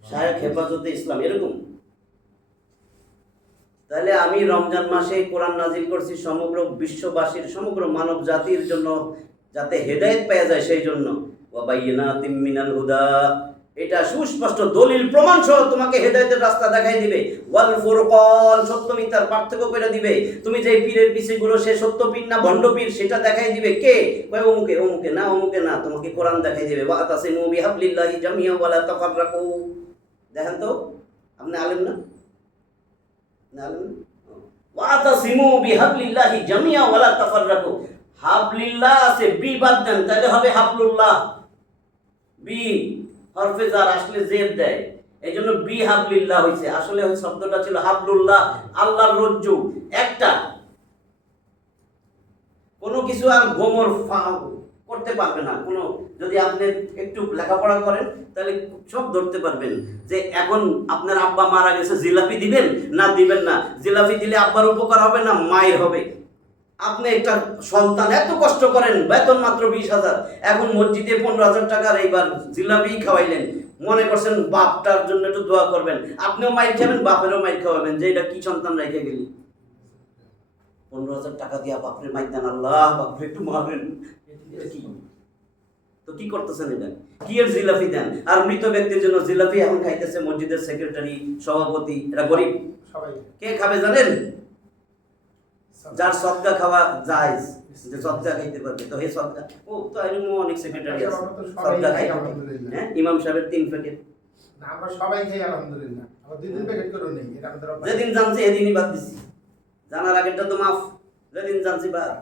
শায়ক হেফাজতে ইসলাম এরকম? তাহলে আমি রমজান মাসে কোরআন নাজিল করছি সমগ্র বিশ্ববাসীর, সমগ্র মানব জাতির জন্য, যাতে হেদায়েত পাওয়া যায় সেই জন্য। ওয়া বাইয়িনাতিম মিনাল হুদা, এটা সুস্পষ্ট দলিল প্রমাণ সহ তোমাকে হেদায়েতের রাস্তা দেখাই দিবে। ওয়াল ফুরকান, সত্য মিথ্যার পার্থক্য করে দিবে। তুমি যে পীরের পিছে ঘুরো সে সত্য পীর না ভণ্ড পীর সেটা দেখাই দিবে। কে? কয় অমুকে, অমুকে না, অমুকে না, তোমাকে কোরআন দেখাই দিবে। ওয়া তাসিমু বিহাবলিল্লাহি জামিআ ওয়া লা তাফাররাকু। দেখেন তো, আপনি আলেম না? না আলেম না? ওয়া তাসিমু বিহাবলিল্লাহি জামিআ ওয়া লা তাফাররাকু। হাবলিল্লাহ আছে, বি বাদ দেন, তাহলে হবে হাবলুল্লাহ। বি হরফে জার আসলে জেদ দেয়, এই জন্য বি হাবলিল্লাহ হয়েছে। আসলে ওই শব্দটা ছিল হাবলুল্লাহ, আল্লাহর রজ্জু একটা। কোনো কিছু আর গোমর করতে পারবে না কোনো। যদি আপনি একটু লেখাপড়া করেন তাহলে সব ধরতে পারবেন যে এখন আপনার আব্বা মারা গেছে, জিলাপি দিবেন না দিবেন না? জিলাপি দিলে আব্বার উপকার হবে না মায়ের হবে? আপনি একটা সন্তান এত কষ্ট করেন, বেতন মাত্র 20,000, এখন মসজিদে 15,000 টাকার এইবার জিলাপি খাওয়াইলেন, মনে করছেন বাপটার জন্য একটু দোয়া করবেন, আপনিও মাইর খাবেন বাপেরও মাইর খাওয়াবেন, যে এটা কি সন্তান রেখে গেলি? 15,000 টাকা দিয়া বাপরে মাইর দেন, আল্লাহ বাপরে একটু মারবেন, কি তো কি করতেছেন? এটা কি এর জিলাপি দেন? আর মৃত ব্যক্তির জন্য জিলাপি এখন খাইতেছে মসজিদের সেক্রেটারি, সভাপতি, এটা গরিব। সবাই কে খাবে জানেন? যার সদকা খাওয়া যায়, যে সদকা খাইতে পারবে, তো হে সদকা। ও তো এরকম অনেক সেক্রেটারি আছে সদকা খাই। হ্যাঁ, ইমাম সাহেবের 3 প্যাকেট না, আমরা সবাই খাই আলহামদুলিল্লাহ। আবার 2 প্যাকেট করে নেই, এটা আমাদের যেদিন জানছি এদিনই বাদ দিছি, জানার আগেরটা তো মাফ, যেদিন জানছি বাদ।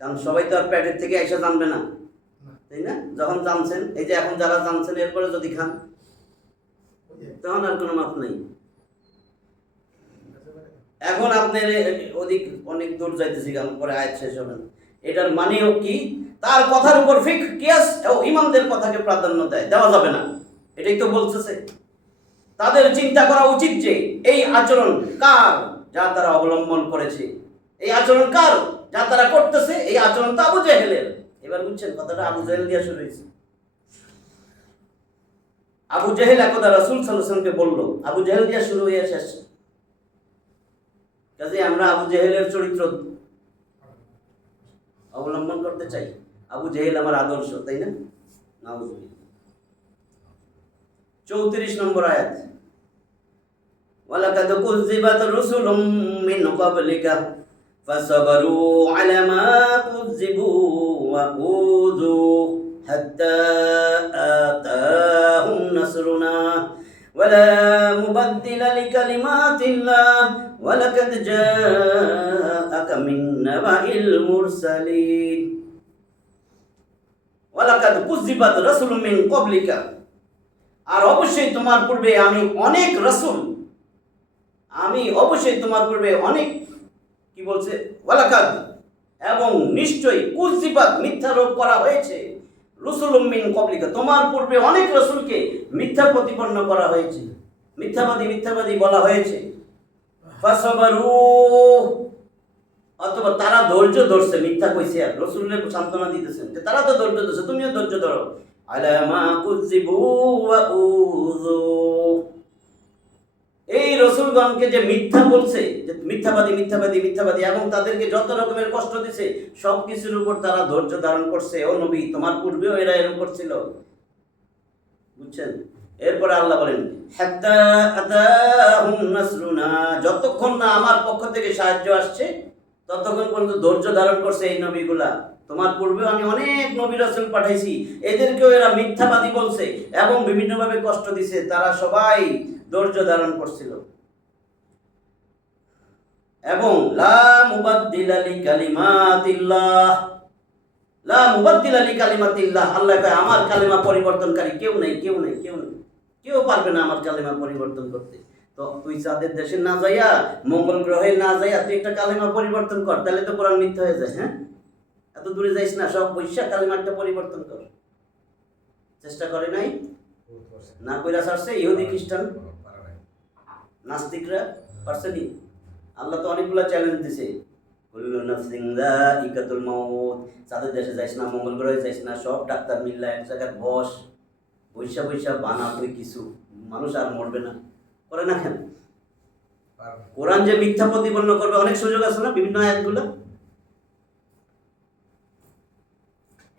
কারণ সবাই তো আর প্যাকেট থেকে এসে জানবে না, তাই না? যখন জানছেন, এই যে এখন যারা জানছেন এরপরে যদি খান তখন আর কোনো মাফ নাই। এখন আপনার অধিক অনেক দূর যাইতেছি, কারণ পরে আয়াত শেষ হবে না। এটার মানেও কি? তার কথার উপর ফিকহ, কিয়াস ও ইমামদের কথাকে প্রাধান্য দেওয়া যাবে না, এটাই তো বলতেছে। তাদের চিন্তা করা উচিত যে এই আচরণ কার, যা তারা অবলম্বন করেছে, এই আচরণ কার, যা তারা করতেছে, এই আচরণ তো আবু জেহেলের। এবার বুঝছেন কথাটা? আবু জেহেল দিয়ে শুরু হয়েছে। আবু জেহেল একদা রাসূল সাল্লাল্লাহু আলাইহি ওয়াসাল্লামকে বলল, আবু জেহেল দিয়ে শুরু হয়ে শেষ। কাজে আমরা আবু জেহেলের চরিত্র অবলম্বন করতে চাই। আবু জেহেল আমার আদর্শ, তাই না? নাউজুবিল্লাহ। 34 নম্বর আয়াত, ওয়ালাকাদ কুযিবাত রুসুলুম মিন ক্বাবলিকা ফাসাবারু আলা মা কুযিবু ওয়া উযু হাত্তা আতাহুম নাসরুনা ولا مبدل لكلمات الله ولقد جاءك من نبأ المرسلين ولقد كذبت رسل من قبلك। আর অবশ্যই তোমার পূর্বে আমি অনেক রাসূল, আমি অবশ্যই তোমার পূর্বে অনেক, কি বলছে? ওয়ালাকাদ, এবং নিশ্চয়ই, কুযিবাত মিথ্যারোপ করা হয়েছে, রুসুলুম মিন ক্বাবলিকা, তোমার পূর্বে অনেক রাসূলকে মিথ্যা প্রতিপন্ন করা হয়েছে, মিথ্যাবাদী বলা হয়েছে। ফাসাবারু, অথবা তারা ধৈর্য ধরছে, মিথ্যা কইছে আর রাসূলের সান্ত্বনা দিতেছেন যে তারা তো ধৈর্য ধরছে, তুমিও ধৈর্য ধরো। আলা মা কুযিবু ওয়া উযু, এই রাসূলগণকে যে মিথ্যা বলছে, যে মিথ্যাবাদী মিথ্যাবাদী মিথ্যাবাদী, এবং তাদেরকে যত রকমের কষ্ট দিছে সব কিছুর উপর তারা ধৈর্য ধারণ করছে। ও নবী, তোমার পূর্বেও এরা এরকম করছিল, বুঝছেন? এরপরে আল্লাহ বলেন হাত্তা আতাহুম নাসরুনা, যতক্ষণ না আমার পক্ষ থেকে সাহায্য আসছে ততক্ষণ পর্যন্ত ধৈর্য ধারণ করছে এই নবীগুলা। তোমার পূর্বে আমি অনেক নবী রাসূল পাঠাইছি, এদেরকেও এরা মিথ্যাবাদী বলছে এবং বিভিন্নভাবে কষ্ট দিছে, তারা সবাই ধৈর্য ধারণ করছিল। এবং লা মুবাদদিলা লিকালিমাতিল্লাহ, লা মুবাদদিলা লিকালিমাতিল্লাহ, আল্লাহ কয় আমার কালিমা পরিবর্তনকারী কেউ নাই, কেউ নাই, কেউ নাই, কেউ পারবে না আমার কালিমা পরিবর্তন করতে। তো তুই চাঁদের দেশে না যাইয়া, মঙ্গল গ্রহে না যাইয়া তুই একটা কালিমা পরিবর্তন কর, তাহলে তো কোরআন মিথ্যা হয়ে যায়। হ্যাঁ, এত দূরে যাইস না, সব বৈশা কালিমাটা পরিবর্তন কর। চেষ্টা করে নাই, না কইরা ছাড়ছে ইহুদি খ্রিস্টান নাস্তিকরা, পারছেনি? আল্লাহ তো অনেকগুলো চ্যালেঞ্জ দিছে, কুল্লু নাফসিন যায়িকাতুল মাউত, চাঁদের দেশে যাইস না, মঙ্গল গ্রহে যাইস না, সব ডাক্তার মিল্লা এক জায়গায় বস, বৈশা বৈশা বানা তুই কিছু, মানুষ আর মরবে না। করে না কেন? কোরআন যে মিথ্যা প্রতিপন্ন করবে অনেক সুযোগ আছে না, বিভিন্ন আয়াতগুলো।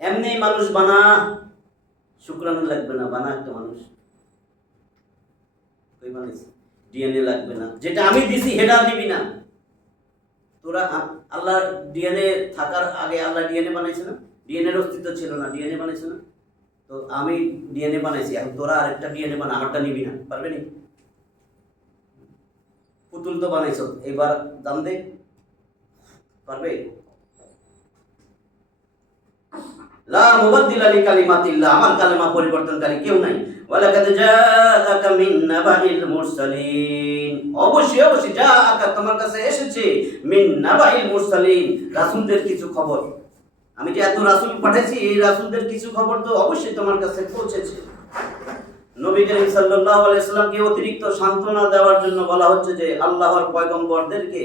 এমনি মানুষ বানা, শুক্রাণু লাগবে না, বানা একটা মানুষ। কই বানাইছে? ডিএনএ লাগবে না, যেটা আমি দিছি সেটা দিবি না। তোরা আল্লাহ ডিএনএ থাকার আগে আল্লাহ ডিএনএ বানাইছে না? ডিএনএর অস্তিত্ব ছিল না, ডিএনএ বানাইছে না? তো আমি ডিএনএ বানাইছি, এখন তোরা আরেকটা ডিএনএ বানা, আমারটা নিবি না, পারবে নি? পুতুল তো বানাইছ, এবার দাম দে, পারবে? লা মুবাদদিলা লিকালিমাতিল্লাহ, আমার কালিমা পরিবর্তনকারী কেউ নাই। ওয়ালাকাদ জাআকা মিন নাবাইল মুরসালিন, অবশ্যই অবশ্যই জাআকা তোমার কাছে এসেছে মিন নাবাইল মুরসালিন, রাসূলদের কিছু খবর। আমি যে এত রাসূল পাঠাইছি, এই রাসূলদের কিছু খবর তো অবশ্যই তোমার কাছে পৌঁছেছে। নবী করিম সাল্লাল্লাহু আলাইহি সাল্লামকে অতিরিক্ত সান্ত্বনা দেওয়ার জন্য বলা হচ্ছে যে আল্লাহর পয়গম্বরদেরকে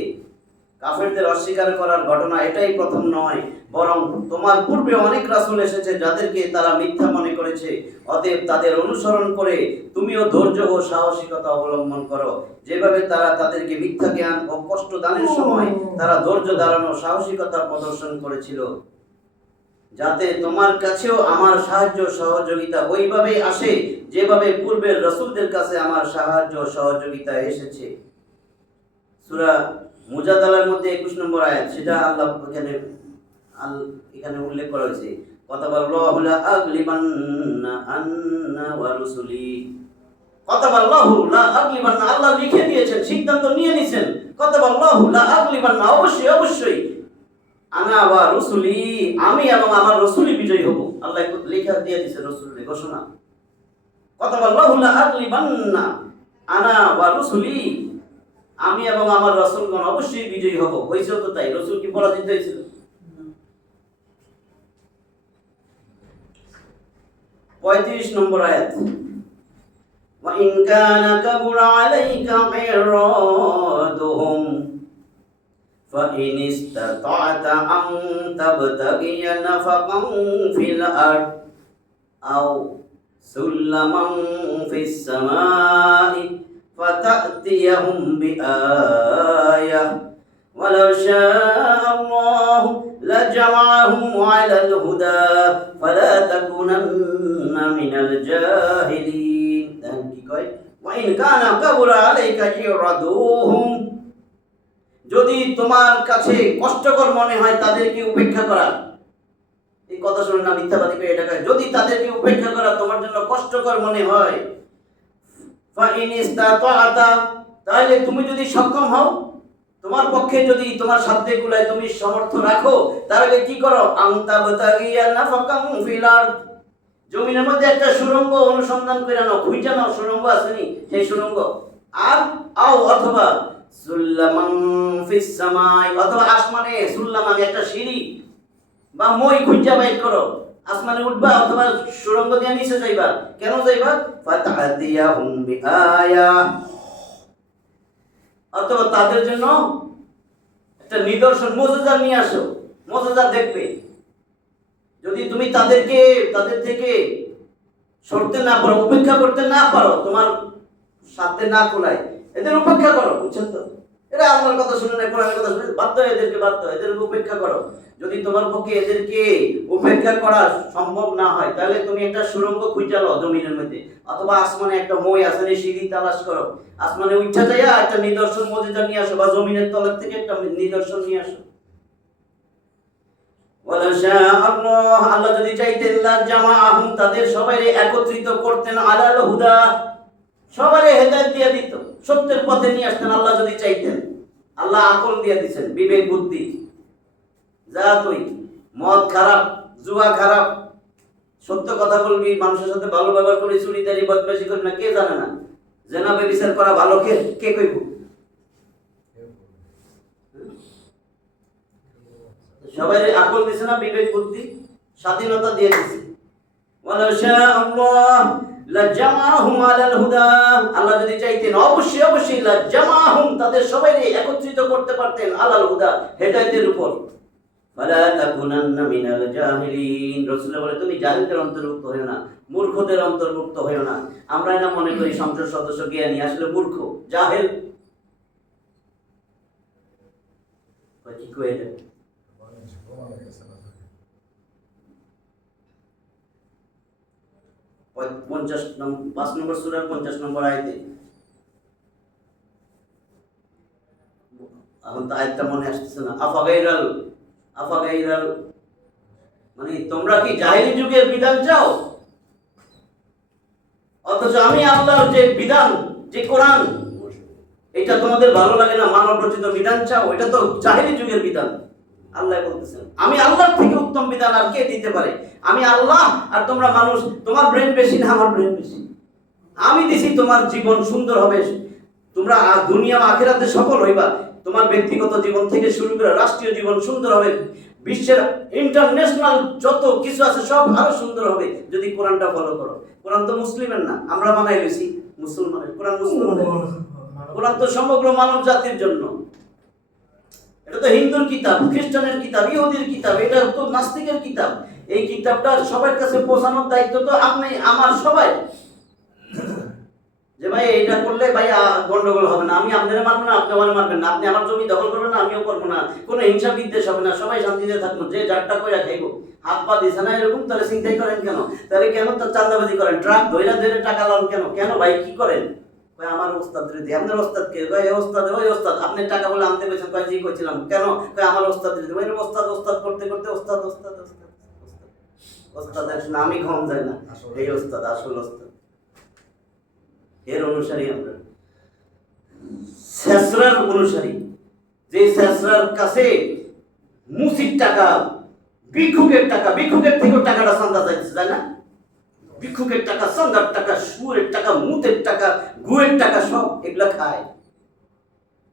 কাফেরদের অস্বীকার করার ঘটনা এটাই প্রথম নয়, বরং তোমার পূর্বে অনেক রাসূল এসেছে যাদেরকে তারা মিথ্যা মনে করেছে। অতএব তাদের অনুসরণ করে তুমিও ধৈর্য ও সাহসিকতা অবলম্বন করো, যেভাবে তারা তাদেরকে মিথ্যা জ্ঞান ও কষ্ট দানের সময় তারা ধৈর্য ধারণ ও সাহসিকতা প্রদর্শন করেছিল, যাতে তোমার কাছেও আমার সাহায্য সহযোগিতা ওইভাবে আসে যেভাবে পূর্বের রাসূলদের কাছে আমার সাহায্য সহযোগিতা এসেছে। সূরা মুজাদালার মধ্যে 21 নম্বর আয়াত, সেটা আল্লাহ এখানে উল্লেখ করা হয়েছে। কাতাবাল্লাহু লা আগলিবান্না আন্না ওয়া রুসুলি, কাতাবাল্লাহু লা আগলিবান্না, আল্লাহ লিখে দিয়েছেন, সিদ্ধান্ত নিয়ে নিয়েছেন। কাতাবাল্লাহু লা আগলিবান্না, অবশ্যই অবশ্যই, আনা ওয়া রুসুলি, আমি এবং আমার রাসূলই বিজয়ী হব। আল্লাহ লেখা দিয়ে দিয়েছে, রাসূলের ঘোষণা। কাতাবাল্লাহু লা আগলিবান্না আনা ওয়া রুসুলি, আমি এবং আমার রাসূলগণ অবশ্যই বিজয়ী হব। হয়েছেও তো তাই, রাসূল কি পরাজিত হয়েছিল? 35 নম্বর আয়াত, ওয়া ইন কানা কাবুরা আলাইকা ইরাদুহুম فإن استطعت أن تبتغي نفقا في الأرض أو سلما في السماء فتأتيهم بآية ولو شاء الله لجمعهم على الهدى فلا تكونن من الجاهلين. وإن كان كبر عليك إعراضهم, যদি তোমার কাছে কষ্টকর মনে হয় তাদেরকে উপেক্ষা করা, এই কথা শুনে না মিথ্যাবাদী পেয়ে টাকা, যদি তাদেরকে উপেক্ষা করা তোমার জন্য কষ্টকর মনে হয়, ফাইন ইসতাতাআতা, তাহলে তুমি যদি সক্ষম হও, তোমার পক্ষে যদি তোমার সাধ্যে কুলায় তুমি সমর্থ রাখো, তাহলে কি করো, আনতা বাতাগিয়া নাফাকাম ফিল আরদ, জমিনের মধ্যে একটা সুড়ঙ্গ অনুসন্ধান করে নাও, খুঁজে নাও, সুড়ঙ্গ আসেনি সেই সুড়ঙ্গ, আর আও অথবা সুল্লামান ফিস সামাই, অথবা আসমানে সুল্লাম, আমি একটা সিঁড়ি বা মই খুঁজা বাইর করো, আসমানে উঠবা অথবা সুড়ঙ্গ দিয়ে নিচে যাইবা। কেন যাইবা? ফাতাতিয়াহুম বিআয়া, অথবা তাদের জন্য একটা নিদর্শন মুজিজা নিয়ে আসো, মুজিজা দেখবে। যদি তুমি তাদের থেকে সরতে না পারো, উপেক্ষা করতে না পারো, তোমার সাথে না কোলায়, এদের উপেক্ষা করো, বুঝছেন তো? এরা আল্লাহর কথা শুনে না, কোরআনের কথা শুনে বাধ্য এদের উপেক্ষা করো। যদি তোমার পক্ষে এদেরকে উপেক্ষা করা সম্ভব না হয়, তাহলে তুমি একটা সুড়ঙ্গ খুঁজে নাও জমিনের মধ্যে, অথবা আসমানে একটা মই আসেনি সিঁড়ি তালাশ করো, আসমানে উঠা যাইয়া একটা নিদর্শন মুজিজা নিয়ে আসো, বা জমিনের তলের থেকে একটা নিদর্শন নিয়ে আসো। আল্লাহ যদি চাইতেন লাজামাআহুম, তাদের সবাইকে একত্রিত করতেন, আলাল হুদা, সবাইকে হেদায়েত দিয়ে দিত, সত্যের পথে নিয়ে আসতেন। আল্লাহ যদি চাইতেন, আল্লাহ আকল দিয়ে দিবেন, বিবেক বুদ্ধি। যা তুই মদ খারাপ, জুয়া খারাপ, সত্য কথা বলবি, মানুষের সাথে ভালো ব্যবহার করবি, চুরিদারি বদমাশি করবি না, কে জানে না? জেনা ব্যভিচার করা ভালো, কে কইব? সবাই আকল দিছে না, বিবেক বুদ্ধি, স্বাধীনতা দিয়ে দিছে। ওয়ালা শাআল্লাহ লাজামাহুম আলাল হুদা, আল্লাহ যদি চাইতেন অবশ্যই লাজামাহুম, তাদের সবাইকে একত্রিত করতে পারতেন আলাল হুদা, হেদায়েতের উপর। ফালা তাকুনান্না মিনাল জাহিলিন, রাসূল বলে তুমি জাহিলদের অন্তর্ভুক্ত হয়ো না, মূর্খদের অন্তর্ভুক্ত হয়ো না। আমরা না মনে করি সংসদ সদস্য জ্ঞানী, আসলে মূর্খ, জাহেল। কি কই এটা? 5 নম্বর সূরার 50 নম্বর আয়াতে, এখন তো আয়াতটা মনে আসতেছে না। আফাগাইরাল মানে তোমরা কি জাহেলি যুগের বিধান চাও? অথচ আমি আল্লাহর যে বিধান, যে কোরআন, এটা তোমাদের ভালো লাগে না, মানব রচিত বিধান চাও, এটা তো জাহেলি যুগের বিধান। আল্লাহ বলতেছেন আমি আল্লাহর থেকে উত্তম বিধান আর কে দিতে পারে? আমি আল্লাহ, আর তোমরা মানুষ, তোমার ব্রেন বেশি না আমার ব্রেন বেশি? আমি দিছি, তোমার জীবন সুন্দর হবে, তোমরা দুনিয়া আখিরাতে সফল হইবা, তোমার ব্যক্তিগত জীবন থেকে শুরু করে রাষ্ট্রীয় জীবন সুন্দর হবে, বিশ্বের ইন্টারন্যাশনাল যত কিছু আছে সব আরো সুন্দর হবে যদি কোরআনটা ফলো করো। কোরআন তো মুসলিমের না, আমরা বানাই লইছি মুসলমানের। কোরআন মুসলমানের, কোরআন তো সমগ্র মানব জাতির জন্য। এটা তো হিন্দুর কিতাব, খ্রিস্টানের কিতাব, ইহুদির কিতাব, এটা তো নাস্তিকের কিতাব। এই কিতাবটা সবার কাছে পৌঁছানোর দায়িত্ব তো আপনি আমার সবাই। যে ভাই এটা করলে ভাই গন্ডগোল হবে না, আমি আপনারা মারবো না, আপনি আমার মারবেন না, আপনি আমার জমি দখল করবেন না, আমিও করবো না, কোনো হিংসা বিদ্বেষ হবে না, সবাই শান্তিতে থাকবো, যে যারটা করে খাইবো। হাত পা দিছে না এরকম, তাহলে চিন্তাই করেন কেন? তাহলে কেন তার চাঁদাবাজি করেন, ট্রাক ধরে টাকা লন কেন ভাই কি করেন? কয় আমার ওস্তাদ রে দিয়ে। আপনার ওস্তাদ কে? কয় ওস্তাদ, ওই ওস্তাদ। আপনি টাকা বলে আনতে পেরেছেন? কয় জি কইছিলাম। কেন? কয় আমার ওস্তাদ রে দিয়ে। ওই ওস্তাদ করতে করতে ওস্তাদ না, আমি ঘুম যায় না, এই ওস্তাদ আসল ওস্তাদ। এর অনুসারী আমরা, শেষরার অনুসারী, যে শেষরার কাছে মুসির টাকা, ভিক্ষুকের থেকেও টাকাটা চাঁদা যাইতেছে, তাই না? ভিক্ষুকের টাকা, চাঁদার টাকা, সুরের টাকা, মুতের টাকা, গুয়ের টাকা, সব এগুলা খায়,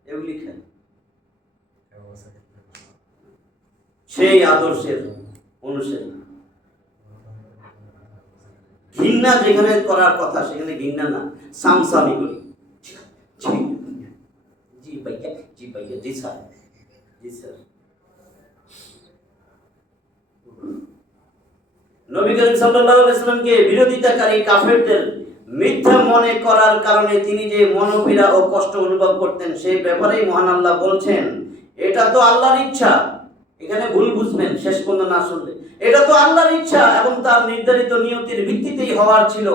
এগুলি খায়। সেই আদর্শের অনুসারী। ঘৃণা যেখানে করার কথা সেখানে ঘৃণা না, সামসামি করি। জি ভাইয়া, জি স্যার, নবী করিম সাল্লাল্লাহু আলাইহি ওয়াসাল্লামকে বিরোধিতাকারী কাফেরদের মিথ্যা মনে করার কারণে তিনি যে মনোপীড়া ও কষ্ট অনুভব করতেন সেই ব্যাপারেই মহান আল্লাহ বলছেন, এটা তো আল্লাহর ইচ্ছা। এখানে ভুল বুঝবেন শেষ পর্যন্ত না শুনলে। এটা তো আল্লাহর ইচ্ছা এবং তার নির্ধারিত নিয়তির ভিত্তিতেই হওয়ার ছিল।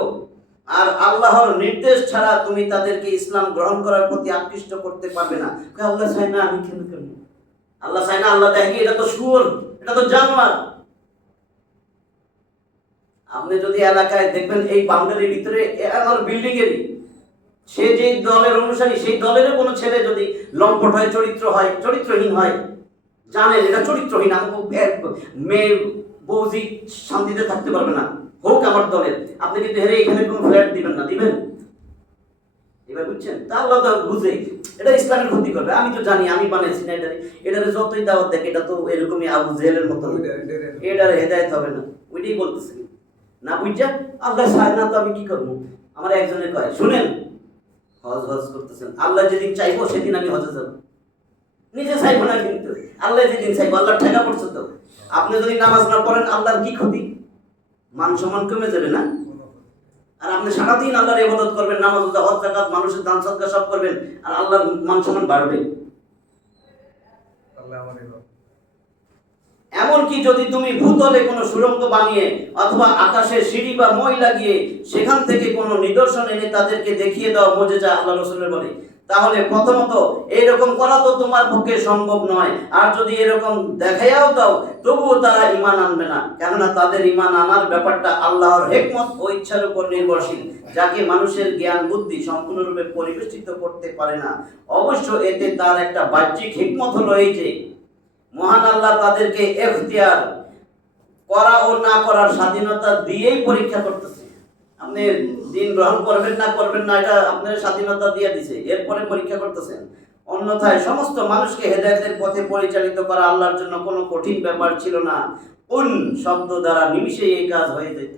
আর আল্লাহর নির্দেশ ছাড়া তুমি তাদেরকে ইসলাম গ্রহণ করার প্রতি আকৃষ্ট করতে পারবে না। আল্লাহ চায় না, আমি কেন করব? আল্লাহ চায় না, আল্লাহ দেখে এটা তো শুয়োর, এটা তো জানোয়ার। আপনি যদি এলাকায় দেখবেন এই বাউন্ডারির ভিতরে আমার বিল্ডিং এরই, সে যে দলের অনুসারী, সেই দলের কোনো ছেলে যদি লম্পট হয়, চরিত্রহীন হয়, জানেন এটা চরিত্রহীন, মেয়ে বৌজি শান্তিতে থাকতে পারবে না, হোক আমার দলের, আপনি কিন্তু হেরে এখানে কোনো ফ্ল্যাট দিবেন না, দিবেন? এবার বুঝছেন? তা আল্লাহ তো বুঝে এটা ইসলামের ক্ষতি করবে। আমি তো জানি, আমি বানাইছি না এটারে যতই দাওয়াত দেখ, এটা তো এরকমই আবু জেহেলের মতো, এটার হেদায়েত হবে না। ওইটাই বলতেছি না, বুঝছেন? আল্লাহ চায় না তো আমি কি করবো? আমার একজনে কয়, শুনেন, হজ হজ করতেছেন, আল্লাহ যেদিন চাইবো সেদিন আমি হজে যাব, নিজে চাইবো না, কিন্তু আল্লাহ যেদিন চাইবো। আল্লাহ ঠেকা পড়ছে তো। আপনি যদি নামাজ না পড়েন আল্লাহর কি ক্ষতি? মান সম্মান কমে যাবে না? আর আপনি সারাদিন আল্লাহর ইবাদত করবেন, নামাজ রোজা হজ যাকাত মানুষের দান সদকা সব করবেন, আর আল্লাহর মান সম্মান বাড়বে। এমনকি যদি তুমি ভূতলে কোনো সুড়ঙ্গ বানিয়ে অথবা আকাশে সিঁড়ি বা মই লাগিয়ে সেখান থেকে কোনো নিদর্শন এনে তাদেরকে দেখিয়ে দাও, মুজিজা আল্লাহ রাসূলের বলে, তাহলে প্রথমত এরকম করা তো তোমার পক্ষে সম্ভব নয়। আর যদি এরকম দেখাইয়াও দাও তবুও তারা ঈমান আনবে না, কেননা তাদের ঈমান আনার ব্যাপারটা আল্লাহর হিকমত ও ইচ্ছার উপর নির্ভরশীল, যাকে মানুষের জ্ঞান বুদ্ধি সম্পূর্ণরূপে পরিবেষ্টিত করতে পারে না। অবশ্য এতে তার একটা বাহ্যিক হিকমত হলো এই যে মহান আল্লাহ তাদেরকে এখতিয়ার করা ও না করার স্বাধীনতা দিয়েই পরীক্ষা করতেছে। আপনি দিন গ্রহণ করবেন না এটা আপনার স্বাধীনতা দিয়ে দিছে, এরপরে পরীক্ষা করতেছেন। অন্যথায় সমস্ত মানুষকে হেদায়েতের পথে পরিচালিত করা আল্লাহর জন্য কোনো কঠিন ব্যাপার ছিল না। কোন শব্দ দ্বারা নিমিষেই এই কাজ হয়ে যেত।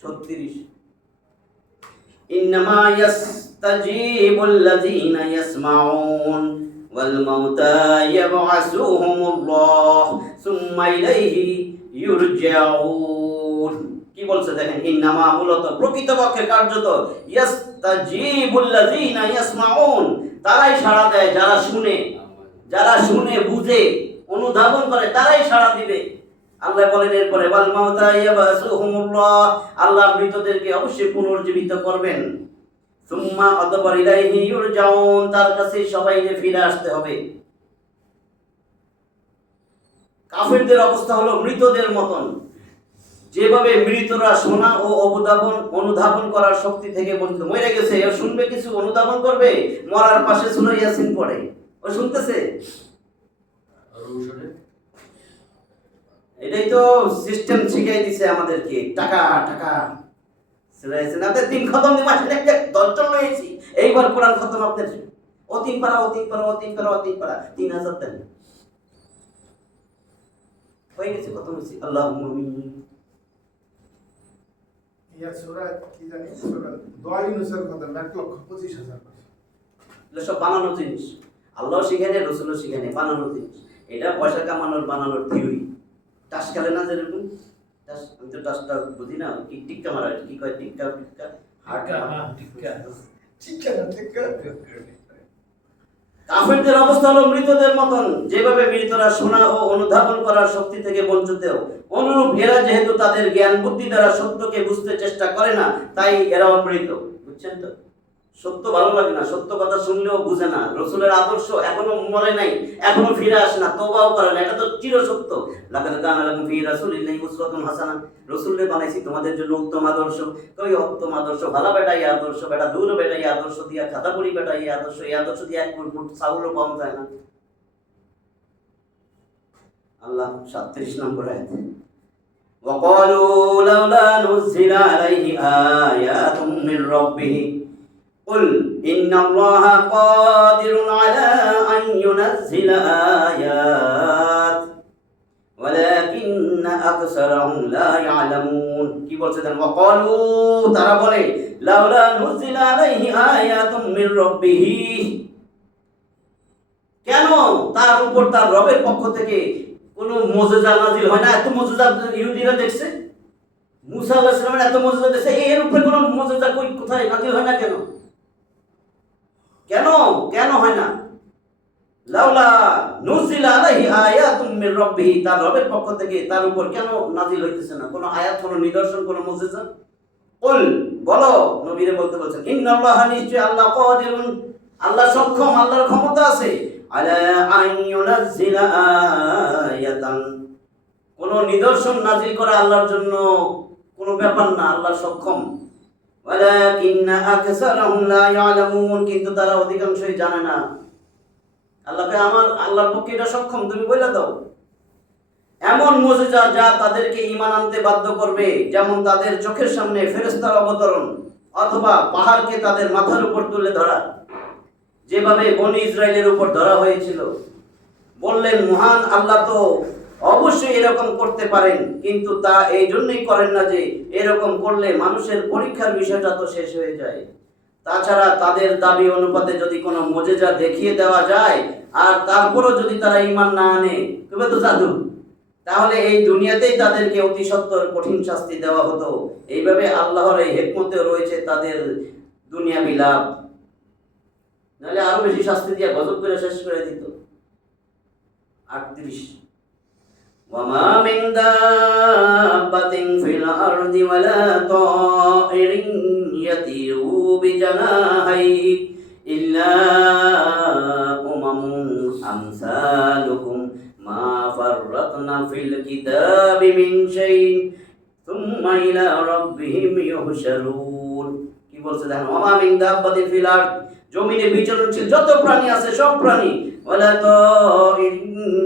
36 ইন্নামা ইয়াস্তাজিবুল্লাযীনা ইয়াসমাউন ওয়াল মাউতা ইয়াবআসুহুমুল্লাহ সুম্মা ইলাইহি ইউরজাউন। কি বলছে দেখেন, ইন্নামা মূলত প্রকৃতপক্ষে কার্যত ইয়াস্তাজিবুল্লাযীনা ইয়াসমাউন, তারাই সাড়া দেয় যারা শুনে বুঝে অনুধাবন করে, তারাই সাড়া দিবে। আল্লাহ বলেন এরপরে ওয়াল মাউতা ইয়াবআসুহুমুল্লাহ, আল্লাহ মৃতদেরকে অবশ্যই পুনর্জীবিত করবেন। সুম্মা অতঃপর ইলাইহি ইউরজাউন, তার কাছে সবাইকে ফিরে আসতে হবে। কাফেরদের অবস্থা হলো মৃতদের মতন, যেভাবে মৃতরা শোনা ও অনুধাবন করার শক্তি থেকে বঞ্চিত। মরে গেছে, ও শুনবে কিছু, অনুধাবন করবে? মরার পাশে সূরা ইয়াসিন পড়ে, ও শুনতেছে? এটাই তো সিস্টেম শিখাই দিছে আমাদেরকে, টাকা সূরা ইয়াসিন আপনাদের 3 খতম দিন মাসে একটা 10 জন হয়েছি, এইবার কোরআন খতম আপনাদের অতিম পারা 3000 দেন হয়ে গেছে, খতম হয়েছে। আল্লাহুম্মা আমিন। ইয়া সূরা কি জানি, সূরা দোয়া ইউনূসের খতম 1,25,000। এগুলো সব বানানো জিনিস, আল্লাহ শিখায়, রাসূলও শিখায়, বানানো জিনিস। এটা পয়সা কামানোর বানানোর থিওরি। টাস খেলে না যেরকম টাস, আমি তো টাসটা বুঝি না, টিক্কা মারা, কি কয় টিক্কা কাফেরদের অবস্থা হলো মৃতদের মতন, যেভাবে মৃতরা শোনা ও অনুধাবন করার শক্তি থেকে বঞ্চিত, অনুরূপ এরা যেহেতু তাদের জ্ঞান বুদ্ধি দ্বারা সত্যকে বুঝতে চেষ্টা করে না, তাই এরাও মৃত। বুঝছেন তো? সত্য ভালো লাগে না, সত্য কথা শুনলেও বুঝে না, রাসূলের আদর্শ এখনো মরে নাই, এখনো ফিরে আসে না, তওবাও করে না, এটা তো চিরসত্য। লাকাদ কানা লাকুম ফি রাসূলিল্লাহি উসওয়াতুন হাসানাহ, রাসূলকে বানাইছি তোমাদের জন্য উত্তম আদর্শ। কই উত্তম আদর্শ? ভালো বেটা এই আদর্শ, বেটা দূর বেটা এই আদর্শ দিয়া, খাদাপুরি বেটা এই আদর্শ দিয়া এক ফুট চাউলও পাওয়া যায় না। আল্লাহ 37 নম্বর আয়াত, ওয়াকালু লাউলা নুজিলা আলাইহি আয়াতুম মির রাব্বিহি قل إن الله قادر على أن ينزل آيات ولكن أكثرهم لا يعلمون। কি বলছে দেন? ওয়াকালু, তারা বলে, লাউলা নুজিলা আলাইহি আয়াতুম মির রাব্বিহি, কেন তার উপর তার রবের পক্ষ থেকে কোনো মুজিজা নাজিল হয় না? এত মুজিজা ইহুদিরা দেখছে, মুসা আলাইহিস সালামের এত মুজিজা দেখছে, এর উপরে কোনো মুজিজা কোথায় নাজিল হয় না? কেন হয় না? লাউলা নুজিলা আলাইহি আয়াতুম মির রাব্বিহি, তার রবের পক্ষ থেকে তার উপর কেন নাজিল হইতেছে না কোনো আয়াত, কোনো নিদর্শন, কোনো মুজিজা? কুল, বলো, নবীরে বলতে বলছেন, ইন্নাল্লাহা, নিশ্চয় আল্লাহ, কাদিরুন, আল্লাহ সক্ষম, আল্লাহর ক্ষমতা আছে, আলা আন ইউনাজ্জিলা আয়াতান, কোনো নিদর্শন নাজিল করা আল্লাহর জন্য কোনো ব্যাপার না, আল্লাহ সক্ষম। ওয়ালাকিন্না আকসারাহুম লা ইয়ালামুন, কিন্তু তারা অধিকাংশই জানে না। আল্লাহকে আল্লাহর পক্ষে এটা সক্ষম, তুমি বলে দাও। এমন মুজিজা যা তাদেরকে ঈমান আনতে বাধ্য করবে, যেমন তাদের চোখের সামনে ফেরেশতার অবতরণ, অথবা পাহাড়কে তাদের মাথার উপর তুলে ধরা, যেভাবে বনি ইসরাইলের উপর ধরা হয়েছিল। বললেন, মহান আল্লাহ তো অবশ্যই এরকম করতে পারেন, কিন্তু তা এই জন্যই করেন না যে এরকম করলে মানুষের পরীক্ষার বিষয়টা তো শেষ হয়ে যায়। তাছাড়া তাদের দাবি অনুপাতে যদি কোনো মুজিজা দেখিয়ে দেওয়া যায় আর তারপরও যদি তারা ঈমান না আনে, তবে তো জাদু, তাহলে এই দুনিয়াতেই তাদেরকে অতি সত্বর কঠিন শাস্তি দেওয়া হতো। এইভাবে আল্লাহর এই হিকমতে রয়েছে তাদের দুনিয়াবি লাভ, নাহলে আরো বেশি শাস্তি দিয়ে গজব করে শেষ করে দিত। 38 وما من دابة في الأرض ولا طائر يطير بجناحيه إلا أمم أمثالكم ما فرطنا في الكتاب من شيء ثم إلى ربهم يحشرون। কি বলছে দেখেন, ওমা মিন দাব্বাতিন ফিল আরদ, জমিনে বিচরণশীল যত প্রাণী আছে সব প্রাণী, ওয়ালা তাইরিন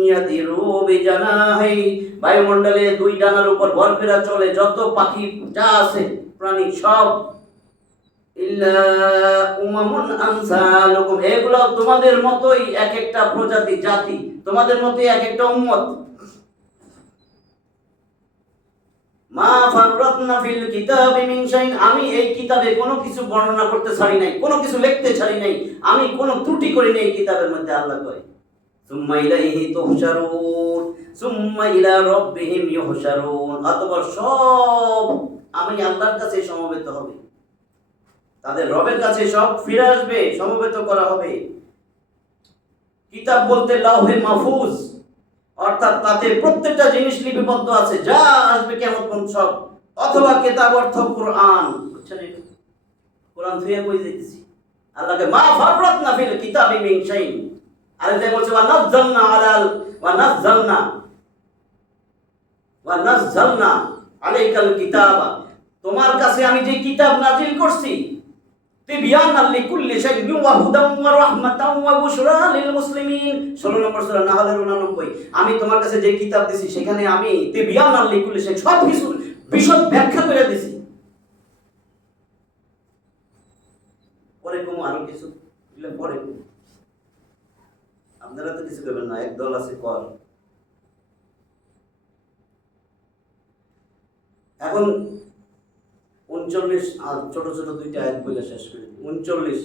ইয়াতিরু বিজানাহি, বায়ুমণ্ডলে দুই ডানার উপর ভরফেরা চলে যত পাখি যা আছে প্রাণী সব, ইল্লা উমামুন আমসালুকুম, এগুলো তোমাদের মতোই এক একটা প্রজাতি জাতি, তোমাদের মতোই এক একটা উম্মত। মা ফাররাতনা ফিল কিতাবি মিন শাইইন, আমি এই কিতাবে কোনো কিছু বর্ণনা করতে ছাড়ি নাই, কোনো কিছু লিখতে ছাড়ি নাই, আমি কোনো ত্রুটি করি নাই এই কিতাবের মধ্যে। আল্লাহ কয় সুম্মা ইলাইহি তুহশারুন, সুম্মা ইলা রাব্বিহিম ইউহশারুন, অতঃপর সব আমি আল্লাহর কাছে সমবেত হবে, তাদের রবের কাছে সব ফিরে আসবে, সমবেত করা হবে। কিতাব বলতে লাউহে মাহফুজ, অর্থাৎ তাতে প্রত্যেকটা জিনিস লিপিবদ্ধ আছে, যা আসবে কিয়ামত পর্যন্ত সব, অথবা কিতাব অর্থ কোরআন, বুঝছেন? এটা কোরআন থেকে কই যাইতেছি, আল্লাহকে মা ফাররাতনা ফিল কিতাবি মিন শাইইন, আর এটা বলছে ওয়া নাযালনা আলাইকাল কিতাবা, তোমার কাছে আমি যে কিতাব নাজিল করছি, তিবিয়ানাল লিকুল্লি শাইইন ওয়া হুদাম ওয়া রাহমাতাম ওয়া বুশরা লিল মুসলিমিন, 16 নম্বর সূরা নাহলের 89। আমি তোমার কাছে যে কিতাব দিছি সেখানে আমি তিবিয়ানাল লিকুল্লি শাইইন, সব কিছু বিশদ ব্যাখ্যা করে দিছি। পরে কোন আরো কিছু দিলে পরে আপনারা তো কিছু করবেন না, একদল আছে কর। এখন 39 আর ছোট ছোট দুইটা আয়াত বলে শেষ করি। 39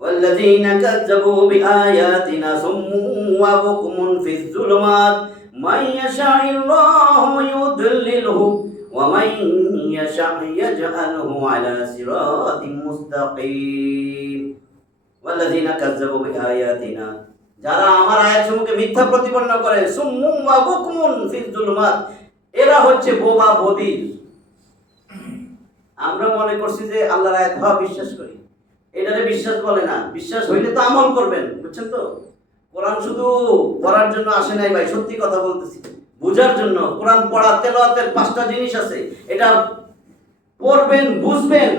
ওয়াল্লাযীনা কাযযাবু বিআয়াতিনা সুম্মুন ওয়া বুকমুন ফিজ যুলুমাত মান ইয়াশা'িল্লাহু ইউদলিলহু ওয়া মান ইয়াশা' ইয়াজআলহু আলা সিরাতিন মুস্তাকিম। ওয়াল্লাযীনা কাযযাবু বিআয়াতিনা, যারা আমার আয়াতসমূহকে মিথ্যা প্রতিপন্ন করে, সুম্মুন ওয়া বুকমুন ফিজ যুলুমাত, এরা হচ্ছে বোবা বধির। আমরা মনে করছি যে আল্লাহর আয়াত বিশ্বাস করি, এটারে বিশ্বাস বলে না, বিশ্বাস হইলে তো আমল করবেন, বুঝছেন তো? কোরআন শুধু পড়ার জন্য আসে নাই ভাই, সত্যি কথা বলতেছি, বুঝার জন্য। কোরআন পড়া তেলাওয়াতের 5টা জিনিস আছে, এটা পড়বেন, বুঝবেন,